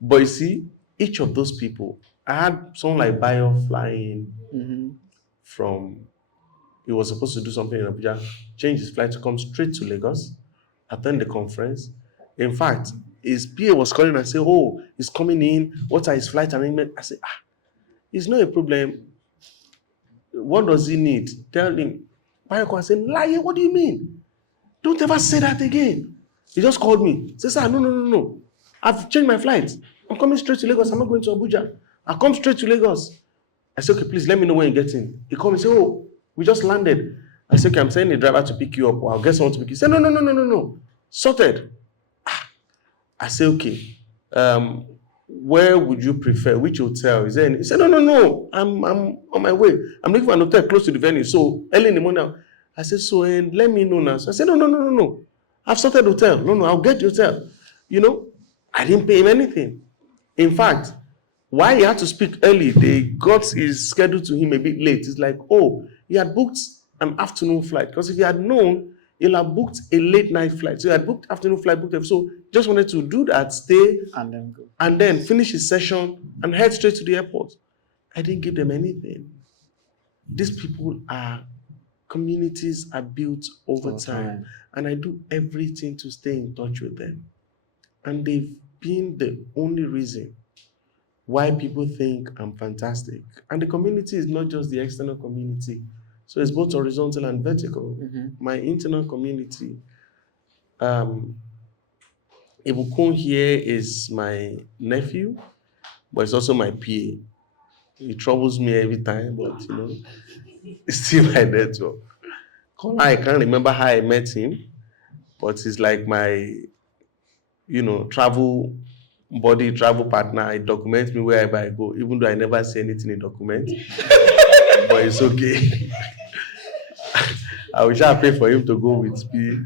But you see, each of those people, I had someone like Bayo flying from, he was supposed to do something in Abuja, change his flight to come straight to Lagos, attend the conference. In fact, his PA was calling and said, oh, he's coming in, what are his flight arrangements? I said, it's not a problem. What does he need? Tell him. Bayo said, lie, what do you mean? Don't ever say that again. He just called me. He said, sir, no. I've changed my flight. I'm coming straight to Lagos. I'm not going to Abuja. I'll come straight to Lagos. I said, okay, please let me know when you get in. He called me and said, oh, we just landed. I said, okay, I'm sending the driver to pick you up, or I'll get someone to pick you. He said, no. Sorted. I said, okay. Where would you prefer? Which hotel? Is there any? He said, no. I'm on my way. I'm looking for an hotel close to the venue. So early in the morning, I said, so and let me know now. So I said, no. I've sorted the hotel. No, I'll get the hotel. You know, I didn't pay him anything. In fact, why he had to speak early, they got his schedule to him a bit late. It's like, oh, he had booked an afternoon flight. Because if he had known You'll have booked a late night flight. So you had booked afternoon flight, so just wanted to do that, stay, And then go. and then finish his session and head straight to the airport. I didn't give them anything. These people are communities are built over time, and I do everything to stay in touch with them. And they've been the only reason why people think I'm fantastic. And the community is not just the external community, so it's both horizontal and vertical. My internal community, Ibukun here is my nephew, but it's also my PA. He troubles me every time, but it's still my network. Kola, I can't remember how I met him, but he's like my, travel partner. He documents me wherever I go, even though I never see anything in document. But it's okay. I wish I pay for him to go with me,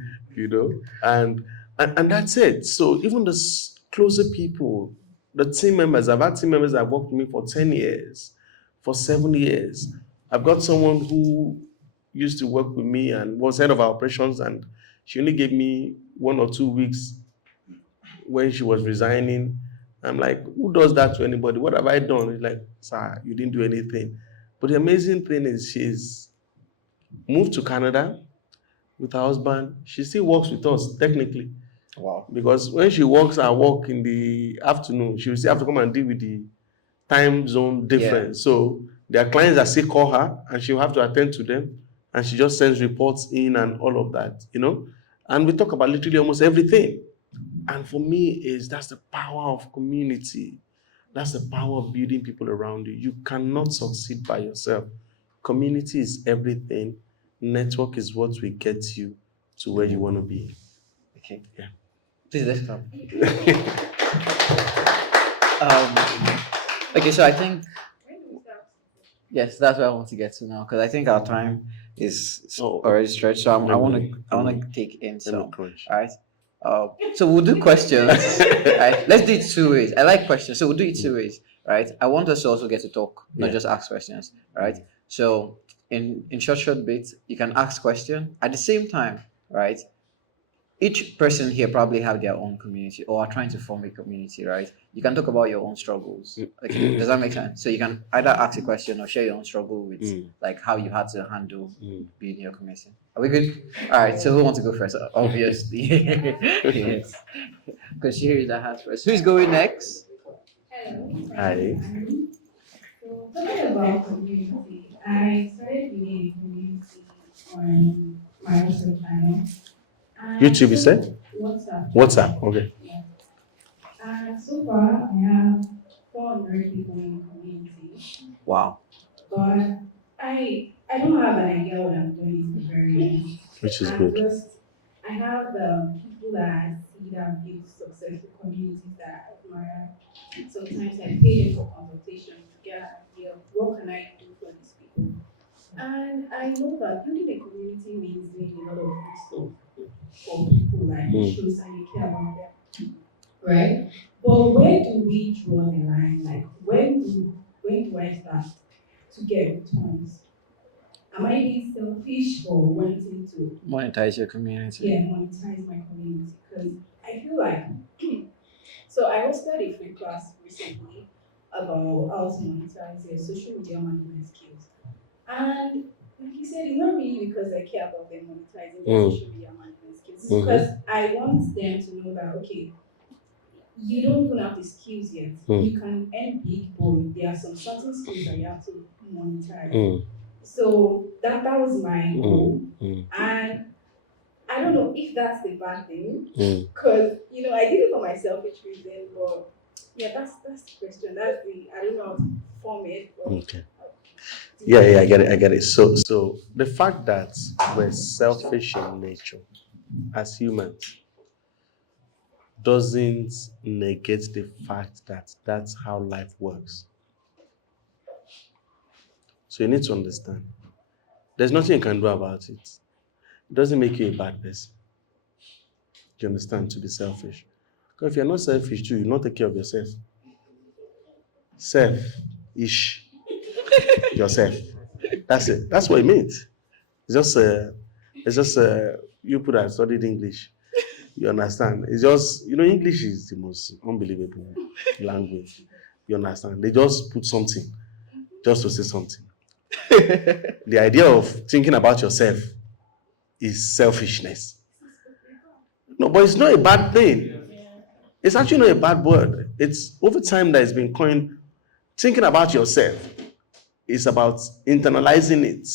and that's it. So even the closer people, the team members, I've had team members that have worked with me for 10 years, for 7 years. I've got someone who used to work with me and was head of our operations, and she only gave me 1 or 2 weeks when she was resigning. I'm like, who does that to anybody? What have I done? It's like, sir, you didn't do anything. But the amazing thing is she's moved to Canada with her husband. She still works with us technically. Wow. Because when she works her work in the afternoon, she will still have to come and deal with the time zone difference. Yeah. So there are clients that still call her and she'll have to attend to them. And she just sends reports in and all of that, And we talk about literally almost everything. And for me, that's the power of community. That's the power of building people around you. You cannot succeed by yourself. Community is everything. Network is what will get you to where you want to be. Okay. Yeah. Please, let's stop. Okay, so I think, yes, that's what I want to get to now, because I think our time is already stretched. So I want to take in some. All right. So we'll do questions. Right? Let's do it 2 ways. I like questions, so we'll do it 2 ways. Right. I want us to also get to talk, not just ask questions. Right. So in short bits, you can ask question at the same time. Right. Each person here probably have their own community or are trying to form a community, right? You can talk about your own struggles. Okay, does that make sense? So you can either ask a question or share your own struggle with like how you had to handle being in your community. Are we good? All right, so who wants to go first? Obviously. Yes. Because she raised her hand first. Who's going next? Hello. Hi. So talking about community, I started being a community on my WhatsApp channel. YouTube, you said? WhatsApp, okay. Yeah. And so far, I have 400 people in the community. Wow. But I don't have an idea what I'm doing, to be very honest. Which is good. I have people that I see that build successful communities that I admire. Sometimes I pay them for consultation to get an idea of what can I do for these people. And I know that building a community means doing a lot of good stuff for people, like shows that you care about them, right? But where do we draw the line? Like when do I start to get returns? Am I being selfish for wanting to monetize your community? Yeah, monetize my community, because I feel like so I hosted a free class recently about how to monetize your social media management skills. And like you said, it's not really because I care about them monetizing their social media management skills. It's because I want them to know that, okay, you don't even have the skills yet. You can earn big, but there are some certain skills that you have to monetize. So that was my goal. And I don't know if that's the bad thing, because I did it for my selfish reason, but yeah, that's the question. I don't know how to form it. But okay. Yeah, I get it. So the fact that we're selfish in nature as humans doesn't negate the fact that that's how life works. So you need to understand. There's nothing you can do about it. It doesn't make you a bad person. Do you understand? To be selfish. Because if you're not selfish too, you'll not take care of yourself. Self-ish. Yourself. That's it. That's what it means. It's just you put I studied English. You understand? It's just, English is the most unbelievable language. You understand? They just put something just to say something. The idea of thinking about yourself is selfishness. No, but it's not a bad thing. It's actually not a bad word. It's over time that it's been coined. Thinking about yourself is about internalizing it,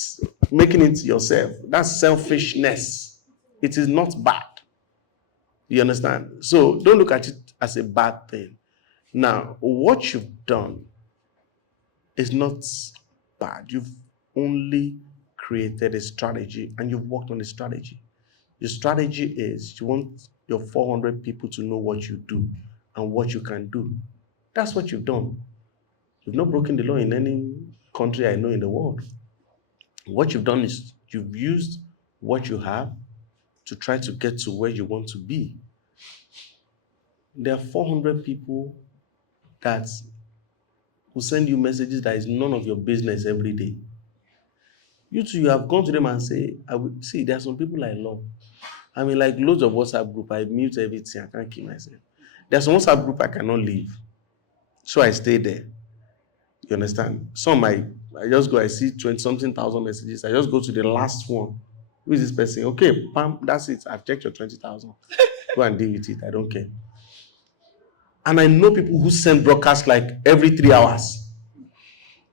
making it yourself. That's selfishness. It is not bad. You understand? So don't look at it as a bad thing. Now, what you've done is not bad. You've only created a strategy and you've worked on a strategy. Your strategy is you want your 400 people to know what you do and what you can do. That's what you've done. You've not broken the law in any country I know in the world. What you've done is you've used what you have to try to get to where you want to be. There are 400 people that will send you messages that is none of your business every day. You have gone to them and say, see, there are some people I love. I mean, like loads of WhatsApp group, I mute everything, I can't keep myself. There's some WhatsApp group I cannot leave. So I stay there. You understand? Some I just go, I see 20-something thousand messages. I just go to the last one. Who is this person? Okay, bam, that's it. I've checked your 20,000. Go and deal with it. I don't care. And I know people who send broadcasts like every 3 hours.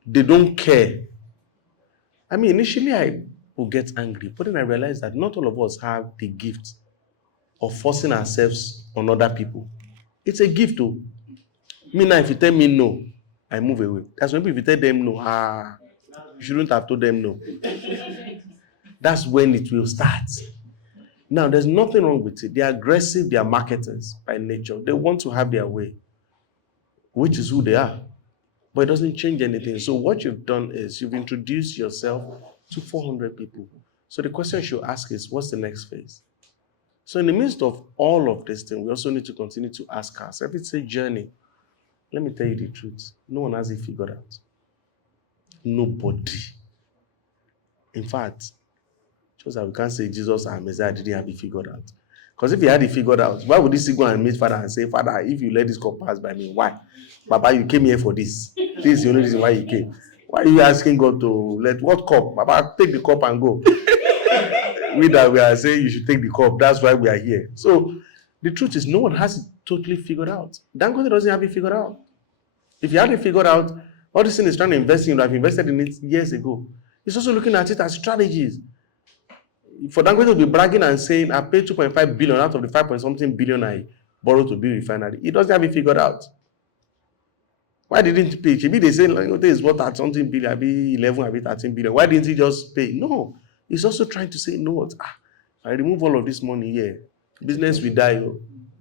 They don't care. I mean, initially I would get angry, but then I realized that not all of us have the gift of forcing ourselves on other people. It's a gift, though. Me now, if you tell me no, I move away. That's when if you tell them no, you shouldn't have told them no. That's when it will start. Now, there's nothing wrong with it. They're aggressive, they are marketers by nature. They want to have their way, which is who they are. But it doesn't change anything. So what you've done is you've introduced yourself to 400 people. So the question you should ask is, what's the next phase? So in the midst of all of this thing, we also need to continue to ask ourselves. If it's a journey, let me tell you the truth. No one has it figured out. Nobody. In fact, just that we can't say Jesus and Messiah didn't have it figured out. Because if he had it figured out, why would he still go and meet Father and say, Father, if you let this cup pass by me, why? Baba, you came here for this. This is the only reason why you came. Why are you asking God to let what cup? Baba, take the cup and go. We are saying you should take the cup. That's why we are here. So the truth is no one has it totally figured out. Dangote doesn't have it figured out. If you had it figured out, all this thing is trying to invest in, I've invested in it years ago. He's also looking at it as strategies. For Dangote to be bragging and saying, I paid 2.5 billion out of the 5-something billion I borrowed to build refinery. He doesn't have it figured out. Why didn't he pay? Maybe they say Dangote is worth at something billion, maybe 11, maybe 13 billion. Why didn't he just pay? No. He's also trying to say, no, if I remove all of this money here, business will die.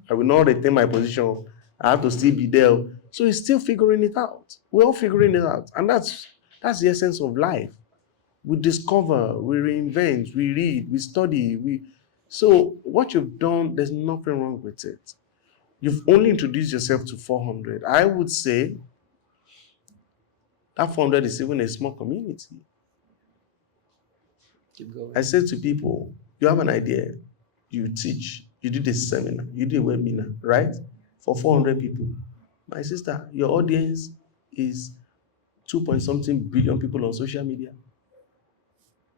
I will not retain my position. I have to still be there. So he's still figuring it out. We're all figuring it out. And that's the essence of life. We discover, we reinvent, we read, we study. So what you've done, there's nothing wrong with it. You've only introduced yourself to 400. I would say that 400 is even a small community. Keep going. I say to people, you have an idea, you teach, you do this seminar, you do a webinar, right? For 400 people. My sister, your audience is 2-something billion people on social media.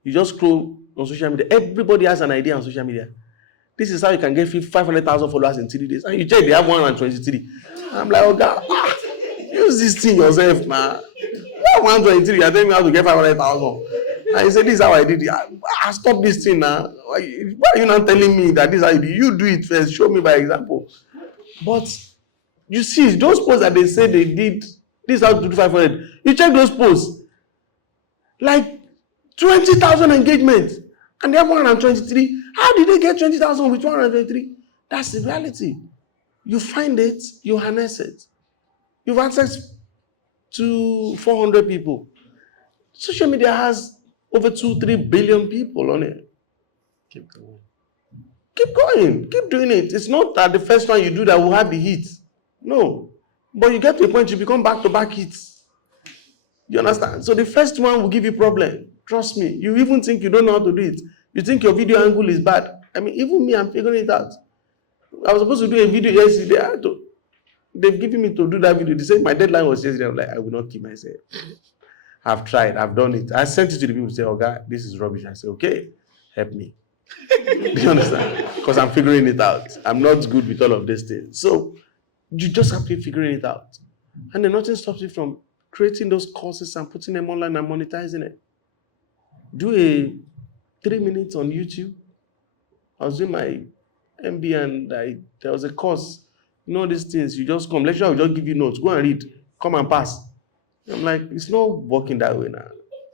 You just scroll on social media. Everybody has an idea on social media. This is how you can get 500,000 followers in 3 days. And you check, they have 123. I'm like, oh God, use this thing yourself, man. You have 123, you're telling me how to get 500,000. And you say, this is how I did it. Stop this thing now. Why are you not telling me that this is how you do it? You do it first. Show me by example. But you see, those posts that they say they did, this is how to do 500. You check those posts. Like 20,000 engagements. And they have 123. How did they get 20,000 with 123? That's the reality. You find it, you harness it. You've access to 400 people. Social media has over 2-3 billion people on it. Keep going. Keep going. Keep doing it. It's not that the first one you do that will have the hit. No. But you get to a point you become back-to-back hits. You understand? So the first one will give you problem. Trust me. You even think you don't know how to do it. You think your video angle is bad. I mean, even me, I'm figuring it out. I was supposed to do a video yesterday. They've given me to do that video. They said my deadline was yesterday. I'm like, I will not keep myself. I've tried. I've done it. I sent it to the people. Say, "Oh God, this is rubbish." I said, "Okay, help me." Do you understand? Because I'm figuring it out. I'm not good with all of these things. So you just have to be figuring it out. And then nothing stops you from creating those courses and putting them online and monetizing it. Do a 3 minutes on YouTube. I was doing my MBA and there was a course. You know these things, you just come. Lecturer will just give you notes. Go and read. Come and pass. I'm like, it's not working that way now.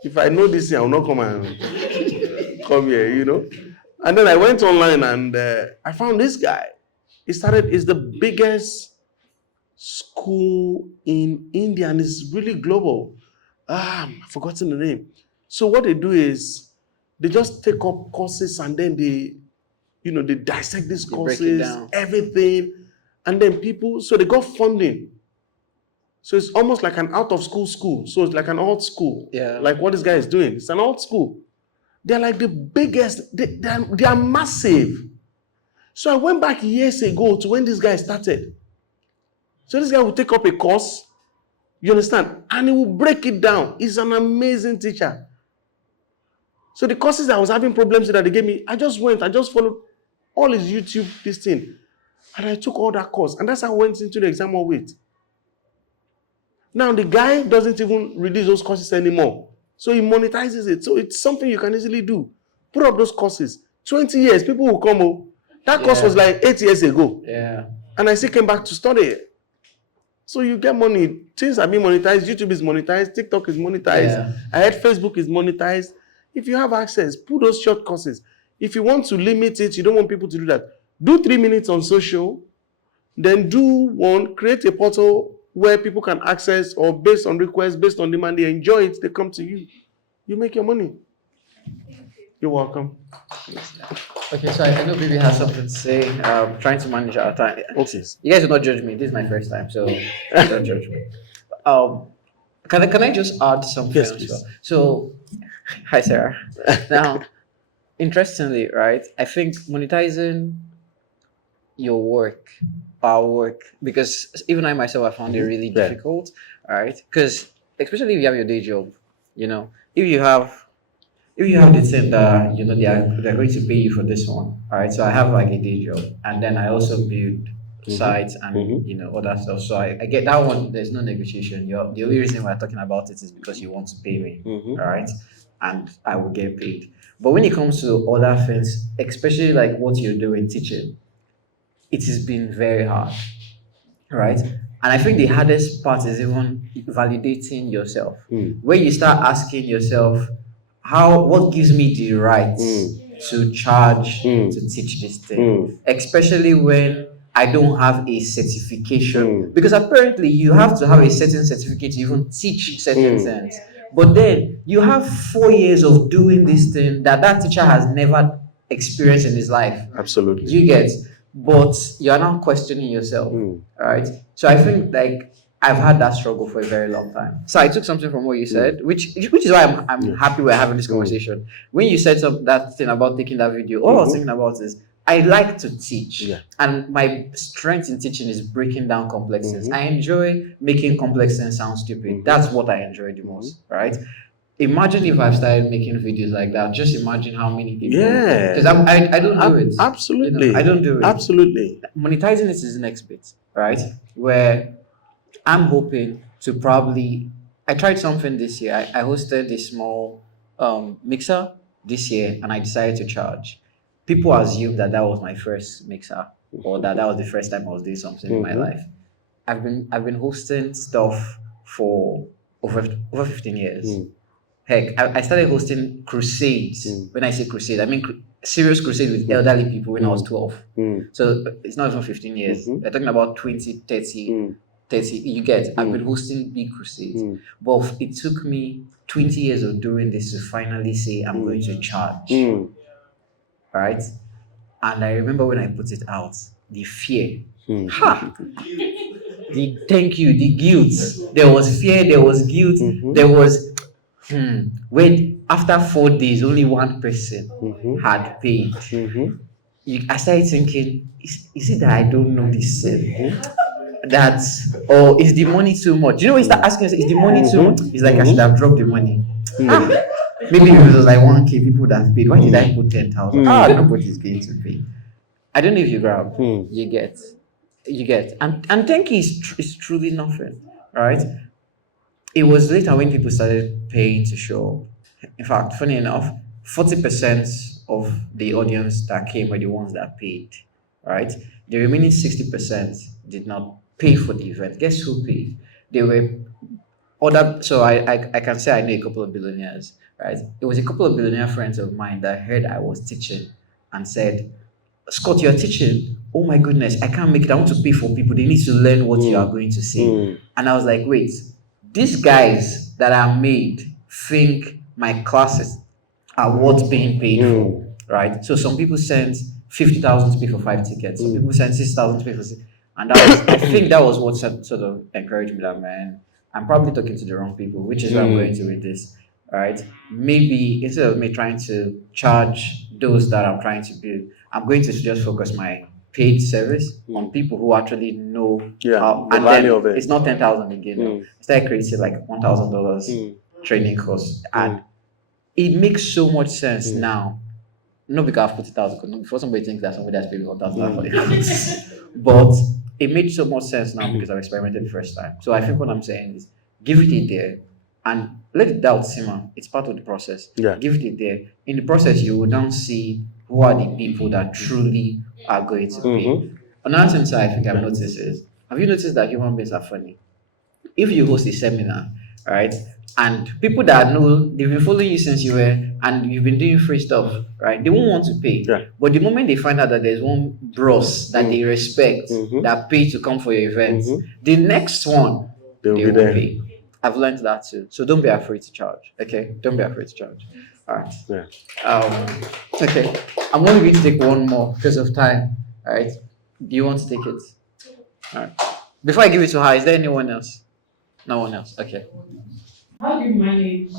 If I know this thing, I will not come here, you know. And then I went online and I found this guy. It's the biggest school in India and it's really global. I've forgotten the name. So what they do is they just take up courses and then they dissect these courses, everything. And then so they got funding. So it's almost like an out of school. So it's like an alt school. Yeah. Like what this guy is doing. It's an alt school. They're like the biggest. They are massive. So I went back years ago to when this guy started. So this guy will take up a course. You understand? And he will break it down. He's an amazing teacher. So the courses I was having problems with that they gave me, I just followed all his YouTube, this thing. And I took all that course. And that's how I went into the exam hall with. Now the guy doesn't even release those courses anymore. So he monetizes it. So it's something you can easily do. Put up those courses. 20 years, people will come. That course was like 8 years ago. Yeah. And I still came back to study it. So you get money. Things are being monetized. YouTube is monetized. TikTok is monetized. Yeah. I heard Facebook is monetized. If you have access, put those short courses. If you want to limit it, you don't want people to do that. Do 3 minutes on social. Then create a portal where people can access or based on request, based on demand, they enjoy it, they come to you. You make your money. You're welcome. Okay, so I know Bibi has something to say. Trying to manage our time. Okay. You guys will not judge me. This is my first time, so don't judge me. Can I just add something Yes, as please. well? So, hi Sarah. Now, interestingly, right? I think monetizing your work, our work, because even I myself I found it really Yeah. difficult. All right, because especially if you have your day job, if you have the thing that they're going to pay you for this one. All right, so I have like a day job, and then I also build sites and other stuff. So I get that one. There's no negotiation. The only reason we're talking about it is because you want to pay me. All right, and I will get paid. But when it comes to other things, especially like what you're doing, teaching, it has been very hard, right? And I think the hardest part is even validating yourself. Where you start asking yourself, what gives me the right to charge to teach this thing? Especially when I don't have a certification. Because apparently you have to have a certain certificate to even teach certain things. But then you have 4 years of doing this thing that teacher has never experienced in his life. Absolutely. You get, but you're now questioning yourself, right? So I think like I've had that struggle for a very long time. So I took something from what you said, which is why I'm happy we're having this conversation. When you said that thing about taking that video, all I was thinking about is I like to teach, and my strength in teaching is breaking down complex things. I enjoy making complex things sound stupid. That's what I enjoy the most, right? Imagine if I've started making videos like that. Just imagine how many people. Yeah. Because I don't do it. Absolutely. I don't do it. Absolutely. Monetizing it is the next bit, right? Where I'm hoping to I tried something this year. I hosted a small mixer this year and I decided to charge. People assume that was my first mixer or that was the first time I was doing something in my life. I've been hosting stuff for over 15 years. Heck, I started hosting crusades. When I say crusade, I mean serious crusade with elderly people when I was 12. So it's not even 15 years. We're talking about 20, 30, you get. I've been hosting big crusades. But it took me 20 years of doing this to finally say I'm going to charge. Right? And I remember when I put it out, the fear. The guilt. There was fear, there was guilt, there was when after 4 days only one person had paid. I started thinking, is it that I don't know this thing? That, or is the money too much? You know, when you start asking yourself, is the money too much? It's like I should have dropped the money. Ah, maybe if it was like 1K, people would have paid. Why did I put 10,000? Ah, nobody's going to pay. I don't know if you grab. You get, and 10K is truly nothing, right? It was later when people started paying to show up. In fact, funny enough, 40% of the audience that came were the ones that paid, right? The remaining 60% did not pay for the event. Guess who paid? They were other. So I can say I know a couple of billionaires, right? It was a couple of billionaire friends of mine that heard I was teaching and said, Scott, you're teaching. Oh my goodness, I can't make it. I want to pay for people. They need to learn what you are going to say. And I was like, wait, these guys that are made think my classes are worth being paid for, right? So some people sent 50,000 to pay for 5 tickets. Some people sent 6,000 to pay for six. And that was, I think that was what sort of encouraged me that, man, I'm probably talking to the wrong people, which is why I'm going to with this, right? Maybe instead of me trying to charge those that I'm trying to build, I'm going to just focus my paid service on people who actually know. The And value then of it. it's not 10,000 again. No. Instead, creating like $1,000 training course, and it makes so much sense now. No, because I've put it out because before somebody thinks that somebody has paid $1,000 for the house. But it made so much sense now because I've experimented the first time. So I think what I'm saying is give it a day and let the doubt simmer. It's part of the process. Yeah. Give it a day. In the process, you will now see who are the people that truly are going to pay. Another thing I think I've noticed is, have you noticed that human beings are funny? If you host a seminar, right, and people that know they've been following you since you were and you've been doing free stuff, right, they won't want to pay. Yeah. But the moment they find out that there's one bros that they respect that pay to come for your event, the next one They'll they be will there. pay. I've learned that too. So don't be afraid to charge. Okay, don't be afraid to charge. All right. Yeah. Okay, I'm only going to take one more because of time. All right. Do you want to take it? All right. Before I give it to her, is there anyone else? No one else. Okay. How do you manage?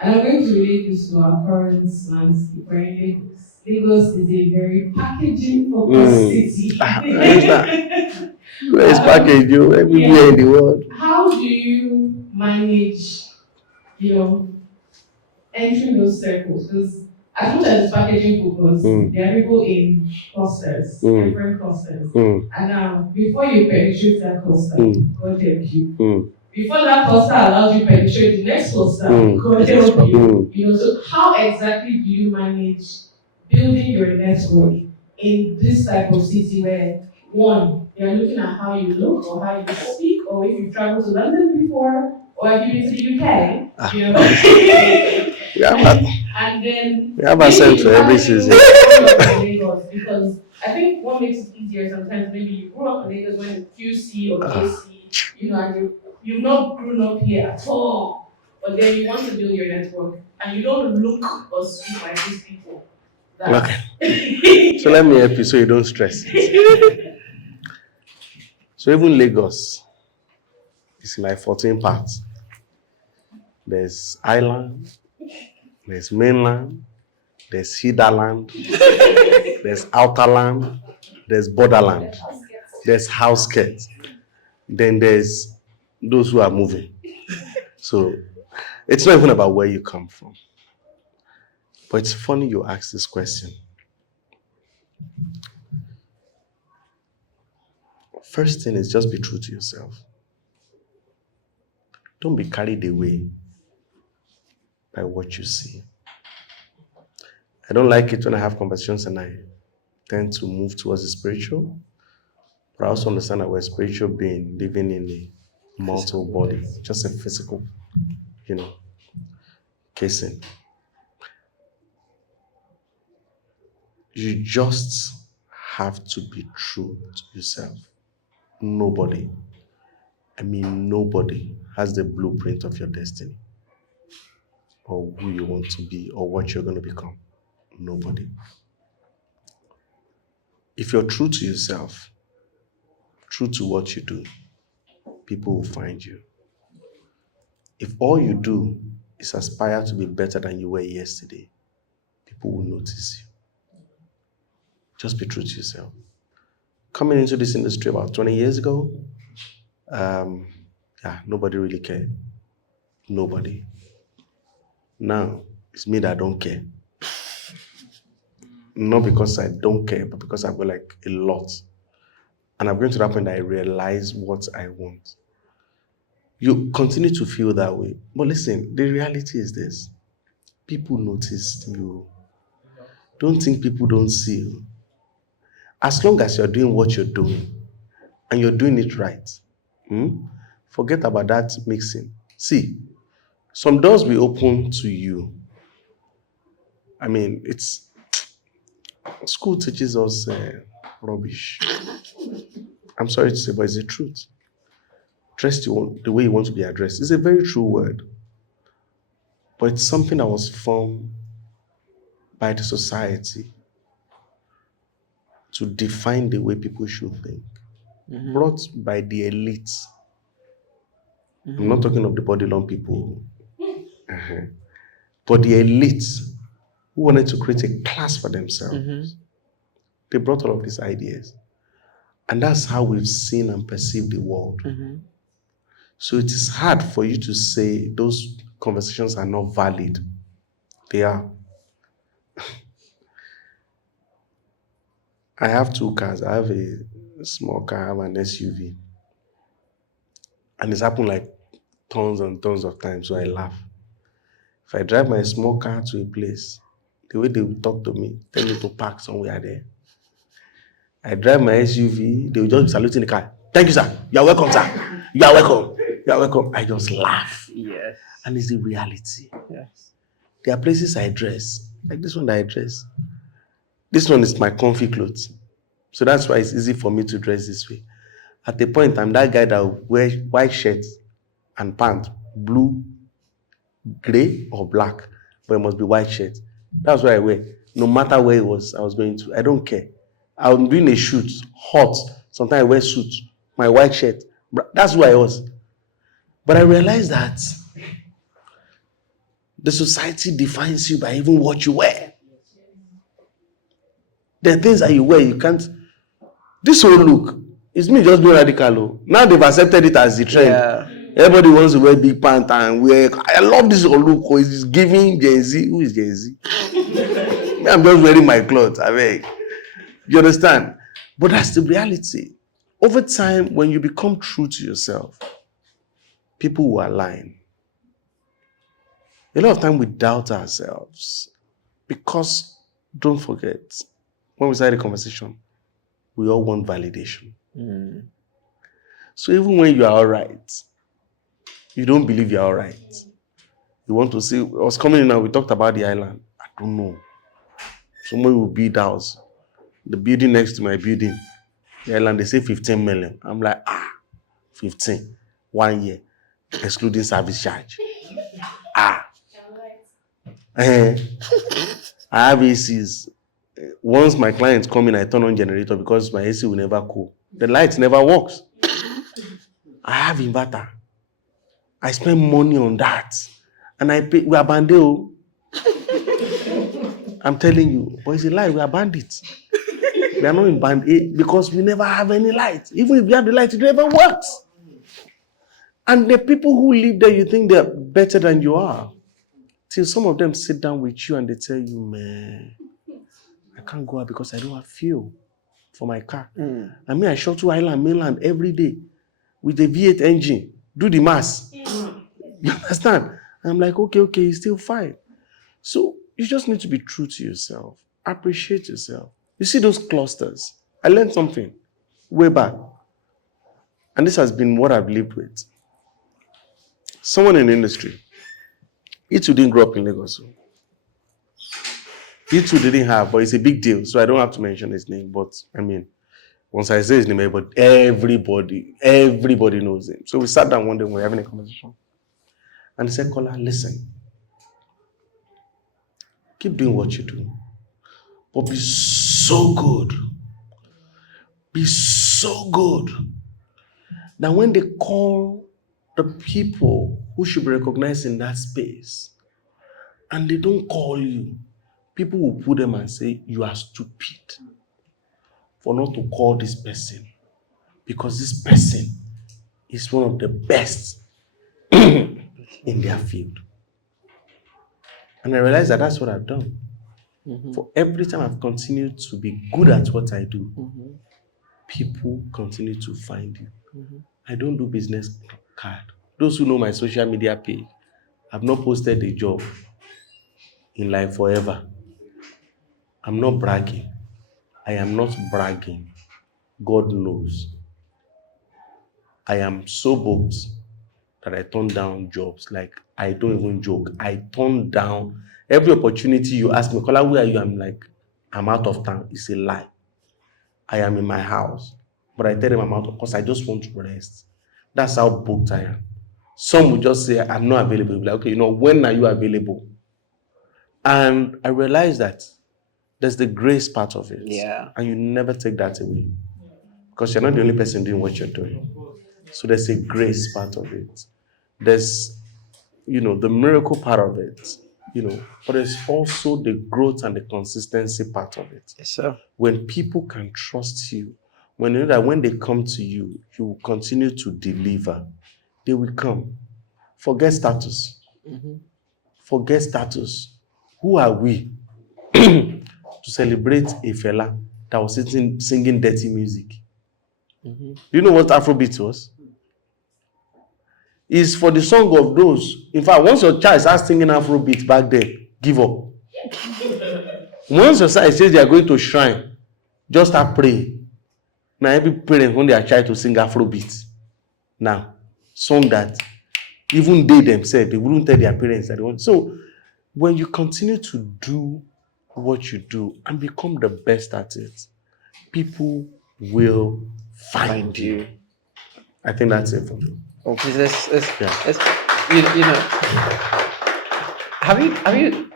And I'm going to relate this to our current landscape. We're in Lagos. Lagos is a very packaging focused city. Where is package you everywhere in the world? How do you manage, entering those circles? Because as much as it's packaging focused, there are people in clusters, different clusters. And now, before you penetrate that cluster, God help you. Before that cluster allows you to penetrate the next cluster, God help you. So how exactly do you manage building your network in this type of city where, one, you're looking at how you look or how you speak, or if you've traveled to London before, or have you been to the UK? And then we have a sense for every season. Lagos, because I think what makes it easier sometimes, maybe you grew up in Lagos when QC or KC, and you've not grown up here at all, but then you want to build your network, and you don't look or speak like these people. Okay. So let me help you so you don't stress it. So even Lagos is like 14 parts. There's island, there's mainland, there's hinterland, there's outerland, there's borderland, there's outskirts, then there's those who are moving. So it's not even about where you come from. But it's funny you ask this question. First thing is just be true to yourself. Don't be carried away by what you see. I don't like it when I have conversations and I tend to move towards the spiritual. But I also understand that we're a spiritual being living in a mortal body, just a physical, casing. You just have to be true to yourself. Nobody has the blueprint of your destiny or who you want to be or what you're going to become. Nobody. If you're true to yourself, true to what you do, people will find you. If all you do is aspire to be better than you were yesterday, people will notice you. Just be true to yourself. Coming into this industry about 20 years ago, nobody really cared. Nobody. Now, it's me that don't care. Not because I don't care, but because I've got like a lot. And I'm going to that point that I realize what I want. You continue to feel that way. But listen, the reality is this. People notice you. Don't think people don't see you. As long as you're doing what you're doing, and you're doing it right, forget about that mixing. See, some doors will open to you. I mean, school teaches us rubbish. I'm sorry to say, but it's the truth. Dress the way you want to be addressed. It's a very true word. But it's something that was formed by the society to define the way people should think. Brought by the elites. I'm not talking of the bodilon people. But the elites who wanted to create a class for themselves. They brought all of these ideas. And that's how we've seen and perceived the world. So it is hard for you to say those conversations are not valid. They are. I have 2 cars. I have a small car, I have an SUV. And it's happened like tons and tons of times, so I laugh. If I drive my small car to a place, the way they will talk to me, tell me to park somewhere there. I drive my SUV, they will just be saluting the car. Thank you, sir. You are welcome, sir. You are welcome. You are welcome. I just laugh. Yes. And it's the reality. Yes. There are places I dress, like this one that I dress. This one is my comfy clothes. So that's why it's easy for me to dress this way. At the point, I'm that guy that wears white shirt and pants, blue, gray, or black, but it must be white shirt. That's what I wear. No matter where it was I was going to. I don't care. I'm doing a shoot, hot. Sometimes I wear suit, my white shirt. That's who I was. But I realized that the society defines you by even what you wear. There are things that you wear, you can't. This whole look, it's me just being radical. Now they've accepted it as the trend. Yeah. Everybody wants to wear big pants and wear. I love this whole look. It's giving Gen Z. Who is Gen Z? I'm just wearing my clothes. I mean, you understand? But that's the reality. Over time, when you become true to yourself, people will align. A lot of time we doubt ourselves because, don't forget, when we started the conversation, we all want validation. So even when you are all right, you don't believe you're all right. You want to see, I was coming in and we talked about the island. I don't know. Somebody will build house. The building next to my building, the island, they say 15 million. I'm like, 15. 1 year, excluding service charge. I have ACs. Once my clients come in, I turn on generator because my AC will never cool. The light never works. I have inverter. I spend money on that. And I pay, we are bandits. I'm telling you, but it's a lie, we are bandits. We are not in band A because we never have any light. Even if we have the light, it never works. And the people who live there, you think they're better than you are. Till some of them sit down with you and they tell you, man, I can't go out because I don't have fuel for my car. I mean, I shuttle island, mainland every day with a V8 engine. Do the mass. You understand? I'm like, okay, it's still fine. So you just need to be true to yourself. Appreciate yourself. You see those clusters? I learned something way back. And this has been what I've lived with. Someone in the industry. He too didn't grow up in Lagos. He too didn't have, but it's a big deal. So I don't have to mention his name. But I mean, once I say his name, everybody knows him. So we sat down one day when we were having a conversation. And he said, Kola, listen. Keep doing what you do. But be so good. Be so good. That when they call the people who should be recognized in that space, and they don't call you, people will put them and say, you are stupid. for not to call this person because this person is one of the best in their field. And I realized that that's what I've done. For every time I've continued to be good at what I do, people continue to find you. I don't do business card. Those who know my social media page, I've not posted a job in life forever. I'm not bragging. I am not bragging. God knows. I am so booked that I turn down jobs. Like, I don't even joke. I turn down every opportunity you ask me, Kola, where are you? I'm like, I'm out of town. It's a lie. I am in my house. But I tell them I'm out because I just want to rest. That's how booked I am. Some will just say, I'm not available. Like, okay, when are you available? And I realized that there's the grace part of it. Yeah. And you never take that away. Because you're not the only person doing what you're doing. So there's a grace part of it. There's, the miracle part of it, but there's also the growth and the consistency part of it. Yes, sir. When people can trust you, when you know that when they come to you, you will continue to deliver, they will come. Forget status. Forget status. Who are we to celebrate a fella that was singing dirty music? Do you know what Afrobeat was? Is for the song of those. In fact, once your child starts singing Afrobeat back then, give up. Once your child says they are going to shrine, just start praying. Now, every parent, when they are trying to sing Afrobeat, now, song that even they themselves, they wouldn't tell their parents that they want. So, when you continue to do what you do and become the best at it, people will find you. I think that's it for me. Oh, please, let's Yeah. you know, have you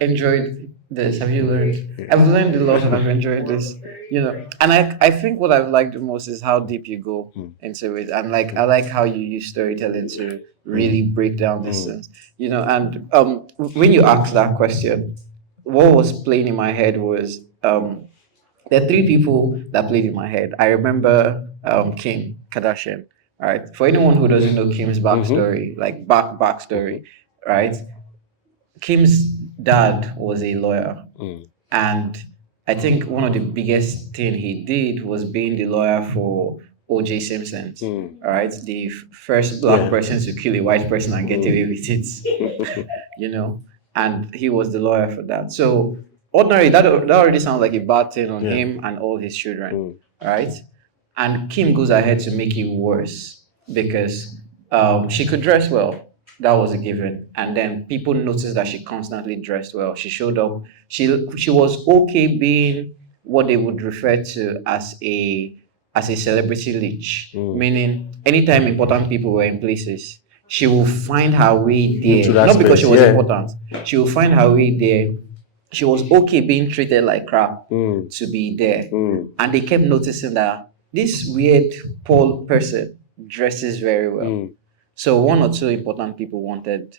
enjoyed this? Have you learned? I've learned a lot and I've enjoyed this. And I think what I've liked the most is how deep you go into it, and I like how you use storytelling to really break down this sense. And when you asked that question, what was playing in my head was there are three people that played in my head. I remember Kim Kardashian. All right. For anyone who doesn't know Kim's backstory, like backstory, right? Kim's dad was a lawyer, and I think one of the biggest thing he did was being the lawyer for O.J. Simpson. All right, the first black person to kill a white person and get away with it. And he was the lawyer for that. So ordinarily, that already sounds like a bad thing on him and all his children. All right. And Kim goes ahead to make it worse because she could dress well. That was a given. And then people noticed that she constantly dressed well. She showed up. She was okay being what they would refer to as a celebrity leech, meaning anytime important people were in places, she will find her way there. Not because she was important. She will find her way there. She was okay being treated like crap to be there. And they kept noticing that this weird Paul person dresses very well. So one or two important people wanted,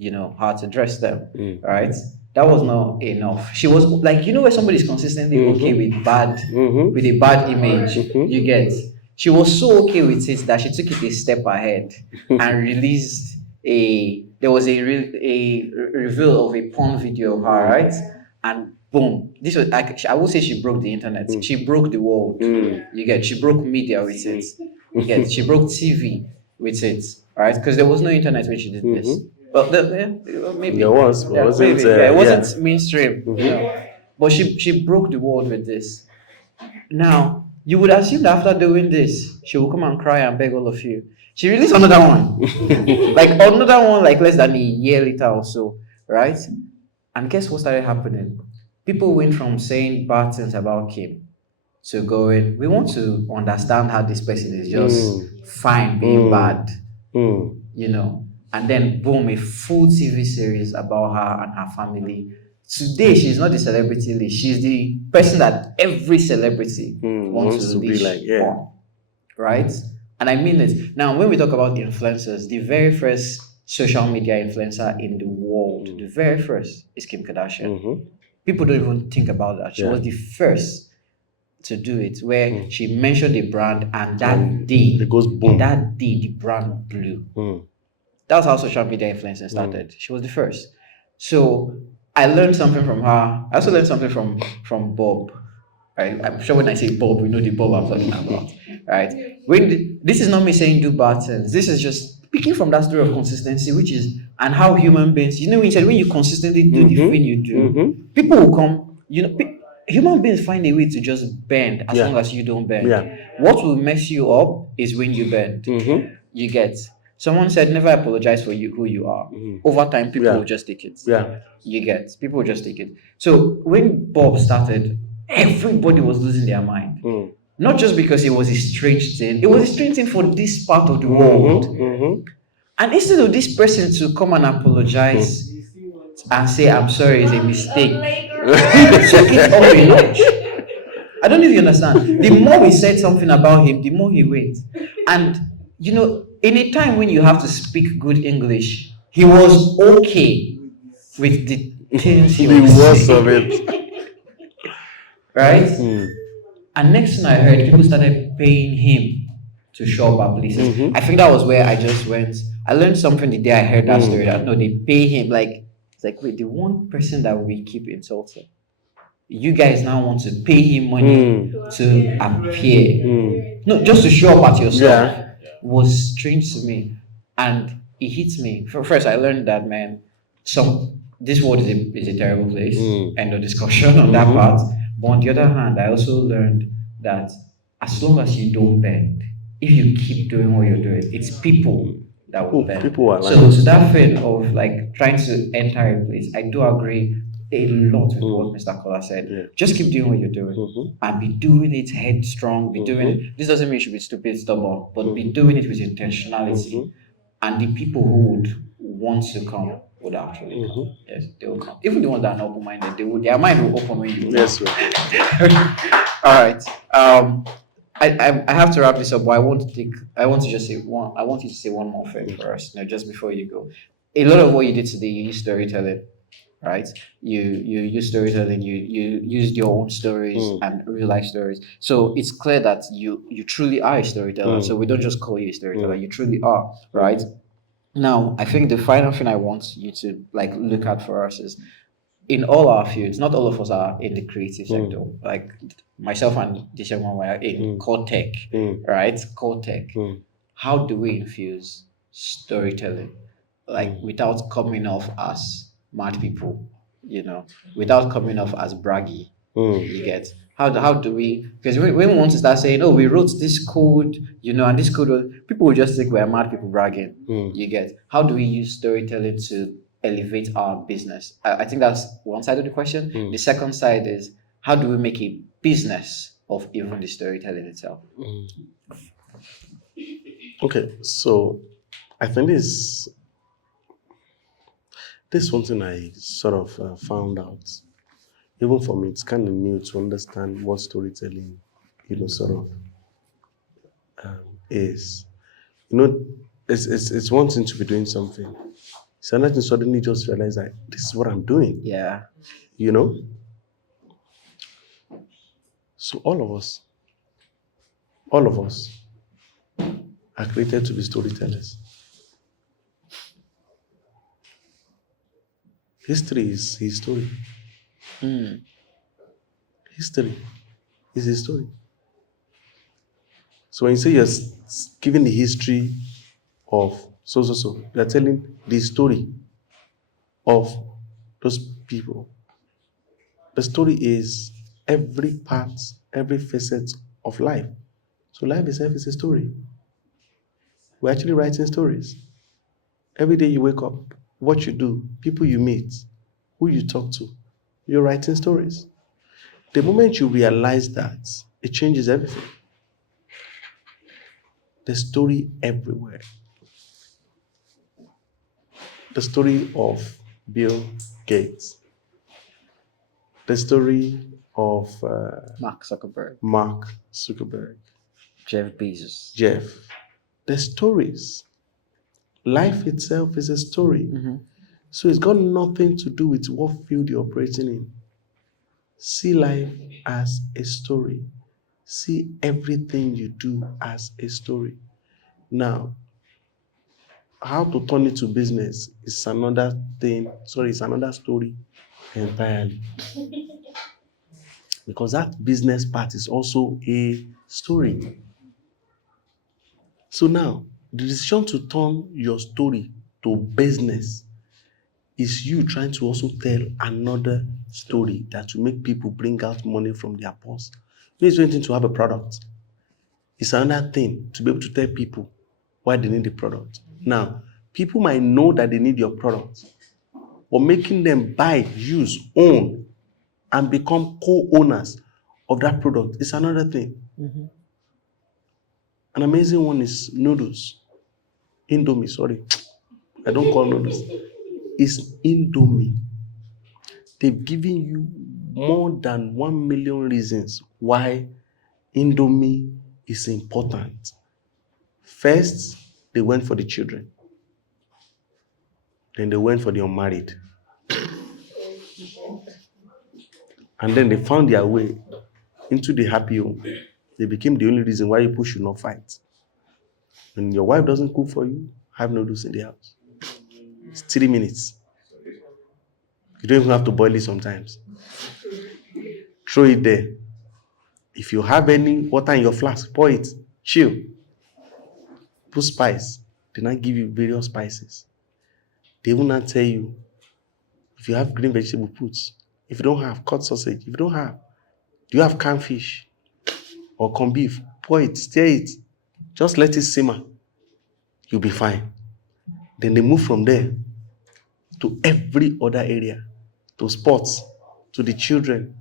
her to dress them, right? That was not enough. She was like, where somebody's consistently okay with a bad image, you get. She was so okay with it that she took it a step ahead and released there was a reveal of a porn video of her, right? And boom, this was I would say she broke the internet. She broke the world. You get. She broke media with it. You get. She broke TV with it, right? Because there was no internet when she did this. Well, maybe There was, but it wasn't mainstream. But she broke the world with this. Now you would assume that after doing this, she will come and cry and beg all of you. She released another one, like less than a year later or so, right? And guess what started happening? People went from saying bad things about Kim to going, we want to understand how this person is just fine being bad, And then boom, a full TV series about her and her family. Today, she's not the celebrity lead. She's the person that every celebrity wants to be like, on, right? And I mean it. Now, when we talk about influencers, the very first social media influencer in the world, the very first is Kim Kardashian. People don't even think about that. She was the first. to do it, where she mentioned a brand, and that And day, it goes boom. that day, the brand blew. That's how social media influencing started. She was the first. So I learned something from her. I also learned something from Bob. Right? I'm sure when I say Bob, we know the Bob I'm talking about. Right? This is not me saying do bad things. This is just picking from that story of consistency, which is and how human beings. You know, when you said when you consistently do the thing you do, people will come. You know, human beings find a way to just bend as Yeah. long as you don't bend. Yeah. What will mess you up is when you bend. You get. Someone said never apologize for you who you are. Over time, people Yeah. will just take it. Yeah. You get. People will just take it. So when Bob started, everybody was losing their mind. Not just because it was a strange thing. It was a strange thing for this part of the world. And instead of this person to come and apologize and say I'm sorry, it's a mistake, he took it up a notch. I don't know if you understand. The more we said something about him, the more he went. And you know, in a time when you have to speak good English, he was okay with the things he The was worst saying. of it. Right? And next thing I heard, people started paying him to show up at places. I think that was where I just went. I learned something the day I heard that story. That no, they pay him like it's like wait, the one person that we keep insulting, you guys now want to pay him money to appear, no, just to show up at yourself. Yeah. Was strange to me, and it hits me. First, I learned that man, this world is a terrible place. End of discussion on that part. But on the other hand, I also learned that as long as you don't bend, if you keep doing what you're doing, it's people that will bend. People are So to that thing of like trying to enter a place, I do agree a lot with what Mr. Kola said. Yeah. Just keep doing what you're doing and be doing it headstrong. Be doing it. This doesn't mean you should be stupid, stubborn, but be doing it with intentionality. And the people who would want to come would actually come. Yes, they will come. Even the ones that are not open-minded, their mind will open when you. Yes, sir. All right. I have to wrap this up, but I want to just say one. I want you to say one more thing for us, just before you go. A lot of what you did today, you used storytelling, right? You use storytelling. You used your own stories and real life stories. So it's clear that you truly are a storyteller. So we don't just call you a storyteller. You truly are, right? Now, I think the final thing I want you to like look at for us is in all our fields, not all of us are in the creative sector. Like myself and this young one were in core tech, right? Core tech. How do we infuse storytelling, like without coming off as mad people, without coming off as braggy? You get how do we? Because when we want to start saying, "Oh, we wrote this code," and this code, people will just think we're mad people bragging. You get how do we use storytelling to elevate our business? I think that's one side of the question. The second side is how do we make a business of even the storytelling itself? Okay, so I think this is one thing I sort of found out. Even for me, it's kind of new to understand what storytelling, sort of is. It's one thing to be doing something. It's another thing suddenly just realize that this is what I'm doing. Yeah. So all of us are created to be storytellers. History is his story. History is his story. So when you say you're giving the history of so, you're telling the story of those people. The story is every part, every facet of life. So life itself is a story. We're actually writing stories. Every day you wake up, what you do, people you meet, who you talk to, you're writing stories. The moment you realize that, it changes everything. The story everywhere. The story of Bill Gates. The story of Mark Zuckerberg, Jeff Bezos. The stories. Life itself is a story. So it's got nothing to do with what field you're operating in. See life as a story. See everything you do as a story. Now, how to turn it to business is another thing. Sorry, it's another story entirely. Because that business part is also a story. So now, the decision to turn your story to business is you trying to also tell another story that will make people bring out money from their purse. It's one thing to have a product. It's another thing to be able to tell people why they need the product. Now, people might know that they need your product, but making them buy, use, own, and become co-owners of that product is another thing. An amazing one is noodles. Indomie, sorry. I don't call noodles. It's Indomie. They've given you more than 1 million reasons why Indomie is important. First, they went for the children. Then they went for the unmarried. And then they found their way into the happy home. They became the only reason why people should not fight. When your wife doesn't cook for you, have noodles in the house. It's 3 minutes. You don't even have to boil it sometimes. Throw it there. If you have any water in your flask, pour it. Chill. Put spice. They now give you various spices. They will not tell you, if you have green vegetable, put. If you don't have, cut sausage. If you don't have, do you have canned fish or corned beef? Pour it, stir it. Just let it simmer. You'll be fine. Then they move from there to every other area, to sports, to the children.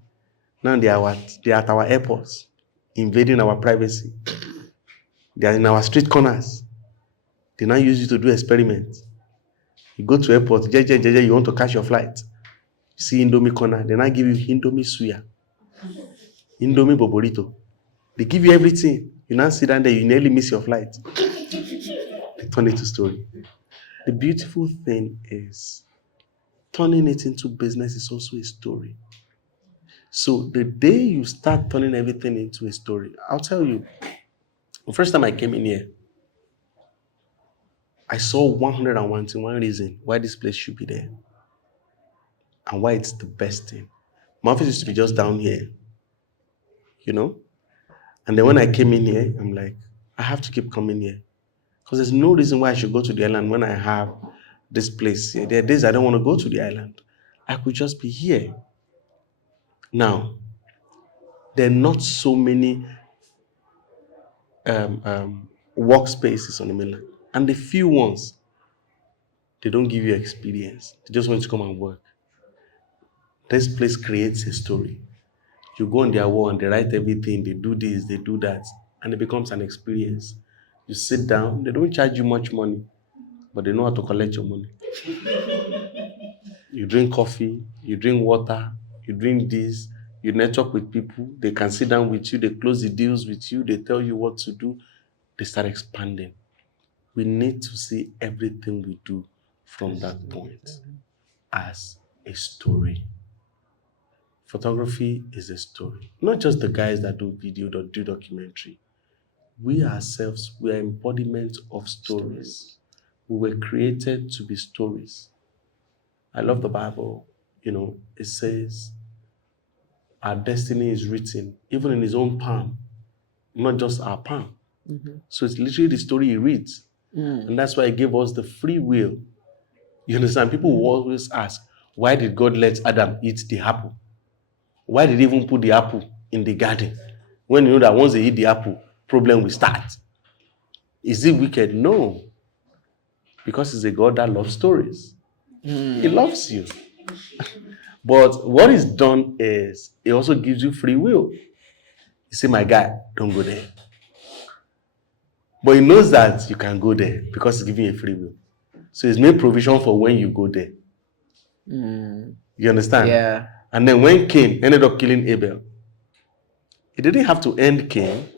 Now they are at our airports, invading our privacy. They are in our street corners. They now use you to do experiments. You go to airport, you want to catch your flight. You see Indomie corner, they now give you Indomie suya, Indomie boborito. They give you everything. You now sit down there, you nearly miss your flight. They turn it to story. The beautiful thing is, turning it into business is also a story. So the day you start turning everything into a story, I'll tell you, the first time I came in here, I saw 101 reason why this place should be there and why it's the best thing. My office used to be just down here, you know? And then when I came in here, I'm like, I have to keep coming here. Because there's no reason why I should go to the island when I have this place here. There are days I don't want to go to the island. I could just be here. Now, there are not so many workspaces on the mainland. And the few ones, they don't give you experience. They just want you to come and work. This place creates a story. You go on their wall and they write everything. They do this, they do that. And it becomes an experience. You sit down, they don't charge you much money, but they know how to collect your money. You drink coffee, you drink water, you drink this, you network with people, they can sit down with you, they close the deals with you, they tell you what to do, they start expanding. We need to see everything we do from that point as a story. Photography is a story. Not just the guys that do video or do documentary. We ourselves, we are embodiment of stories. We were created to be stories. I love the Bible. It says our destiny is written even in his own palm, not just our palm. So it's literally the story he reads. And that's why he gave us the free will. You understand? People will always ask, why did God let Adam eat the apple? Why did he even put the apple in the garden? When you know that once they eat the apple, problem will start. Is it wicked? No. Because he's a God that loves stories. He loves you. But what is done is, he also gives you free will. You say, my guy, don't go there. But he knows that you can go there because he's giving you a free will. So he's made provision for when you go there. You understand? Yeah. And then when Cain ended up killing Abel, he didn't have to end Cain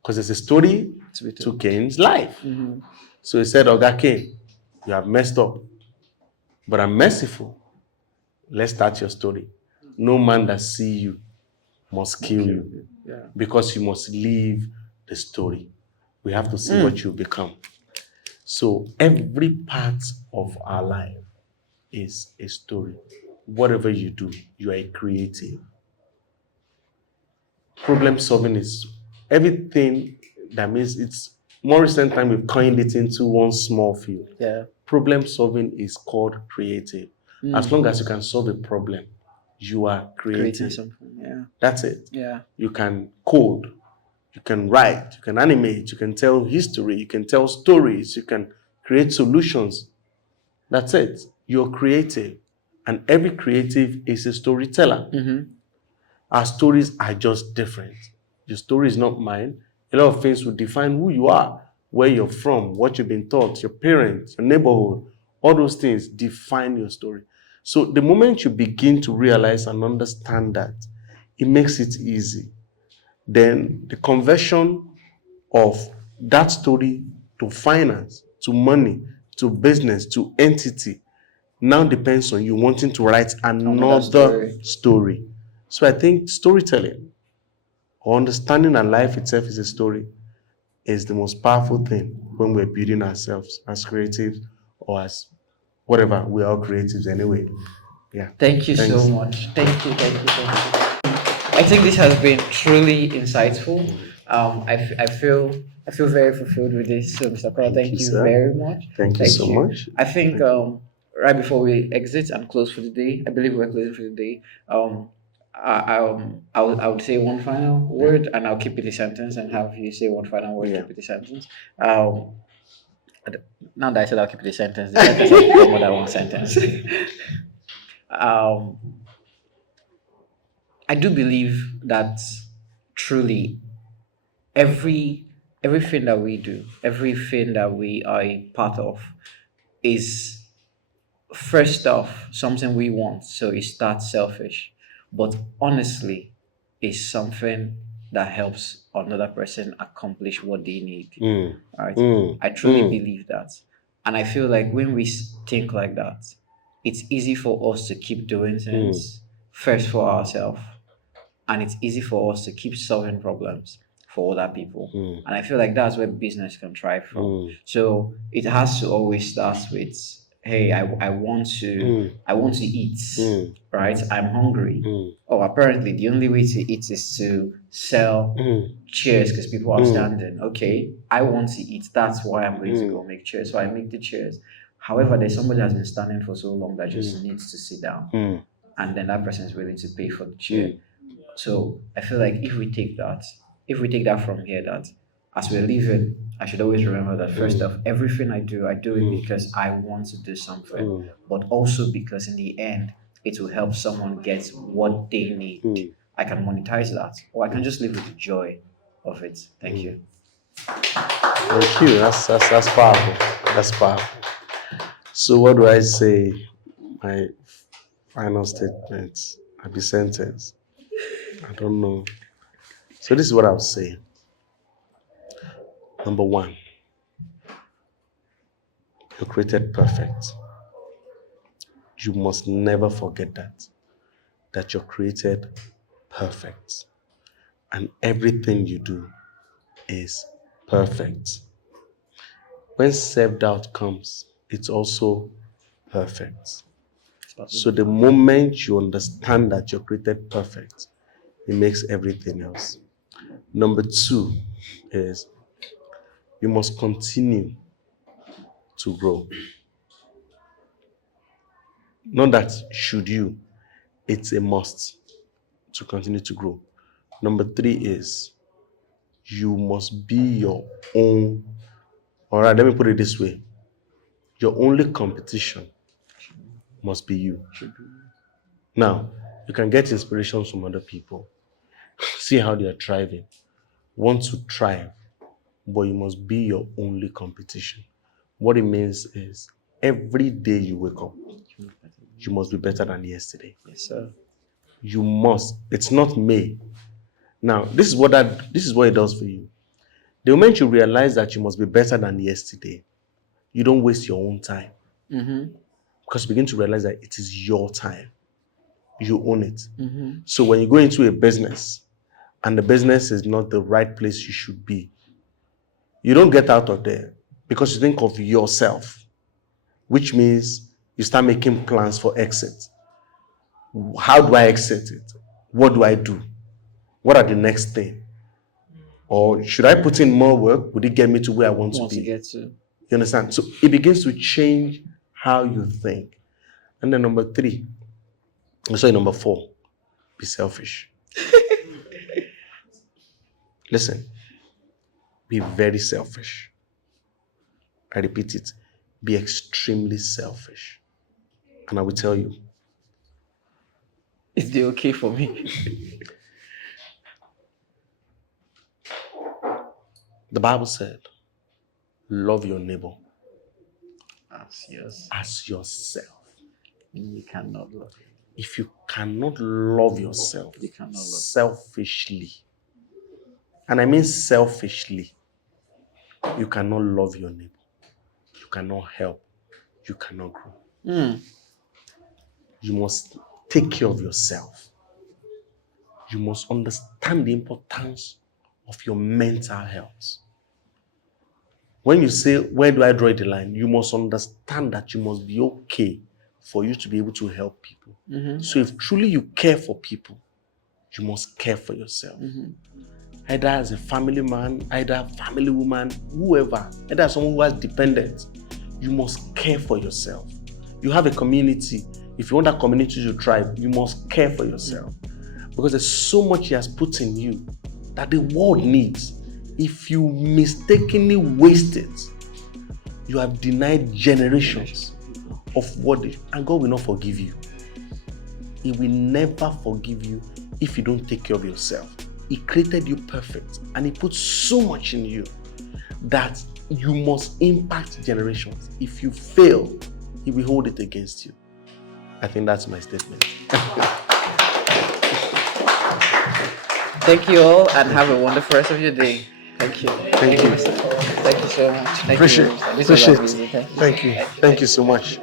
because there's a story to Cain's life. So he said, Oga Cain, you have messed up, but I'm merciful. Let's start your story. No man that see you must kill you Yeah. because you must live the story. We have to see what you become. So every part of our life is a story. Whatever you do, you are a creative. Problem solving is everything. That means it's more recent time we've coined it into one small field. Yeah. Problem solving is called creative. As long as you can solve a problem, you are Creating creative. something. Yeah. That's it. Yeah. You can code, you can write, you can animate, you can tell history, you can tell stories, you can create solutions. That's it. You're creative. And every creative is a storyteller. Our stories are just different. Your story is not mine. A lot of things will define who you are, where you're from, what you've been taught, your parents, your neighborhood. All those things define your story. So the moment you begin to realize and understand that, it makes it easy. Then the conversion of that story to finance, to money, to business, to entity now depends on you wanting to write another story. So I think storytelling or understanding that life itself is a story is the most powerful thing when we're building ourselves as creatives or as whatever. We're all creatives anyway. Yeah. Thank you Thanks. so much. Thank you. I think this has been truly insightful. I feel very fulfilled with this. So, Mr. Kola, thank you sir. very much. Thank you so much. I think right before we exit and close for the day, I believe we're closing for the day. I would say one final word, and I'll keep it a sentence, and have you say one final word, keep it a sentence. Now that I said I'll keep it a sentence, the sentence has become more than one sentence. I do believe that truly everything that we do, everything that we are a part of, is first off something we want. So it's that selfish, but honestly, is something that helps another person accomplish what they need. Right? I truly believe that, and I feel like when we think like that, it's easy for us to keep doing things first for ourselves, and it's easy for us to keep solving problems for other people. And I feel like that's where business can thrive from. So it has to always start with, hey, I want to eat, right? I'm hungry. Oh, apparently the only way to eat is to sell chairs because people are standing. Okay, I want to eat. That's why I'm going to go make chairs. So I make the chairs. However, there's somebody that's been standing for so long that just needs to sit down, and then that person is willing to pay for the chair. So I feel like if we take that from here, that as we're leaving, I should always remember that first off, everything I do it because I want to do something, but also because in the end, it will help someone get what they need. I can monetize that, or I can just live with the joy of it. Thank you. Thank you. That's powerful. That's powerful. So what do I say? My final statement. I'll be sentenced. I don't know. So this is what I'll say. Number one, you're created perfect. You must never forget that you're created perfect. And everything you do is perfect. When self-doubt comes, it's also perfect. So the moment you understand that you're created perfect, it makes everything else. Number two is you must continue to grow. Not that should you, it's a must to continue to grow. Number three is you must be your own. All right, let me put it this way. Your only competition must be you. Now, you can get inspirations from other people. See how they are thriving. Want to thrive, but you must be your only competition. What it means is every day you wake up, you must be better than yesterday. Yes, sir. You must. It's not May. Now, this is what it does for you. The moment you realize that you must be better than yesterday, you don't waste your own time. Because you begin to realize that it is your time. You own it. So when you go into a business, and the business is not the right place you should be, you don't get out of there because you think of yourself, which means you start making plans for exit. How do I exit it? What do I do? What are the next thing? Or should I put in more work? Would it get me to where I want to be? Get to. You understand? So it begins to change how you think. And then number 4, be selfish. Listen, be very selfish. I repeat it, be extremely selfish. And I will tell you, is it okay for me? The Bible said, love your neighbor as yourself. You cannot love it. If you cannot love yourself You cannot love selfishly, and I mean selfishly, you cannot love your neighbor. You cannot help. You cannot grow. You must take care of yourself. You must understand the importance of your mental health. When you say, where do I draw the line? You must understand that you must be okay for you to be able to help people. So if truly you care for people, you must care for yourself. Either as a family man, either a family woman, whoever, either someone who has dependents, you must care for yourself. You have a community. If you want that community to thrive, you must care for yourself. Because there's so much He has put in you that the world needs. If you mistakenly waste it, you have denied generations of what and God will not forgive you. He will never forgive you if you don't take care of yourself. He created you perfect and He put so much in you that you must impact generations. If you fail, He will hold it against you. I think that's my statement. Thank you all and have a wonderful rest of your day. Thank you. Thank you. Thank you so much. Appreciate it. This was amazing. Thank you. Thank you so much.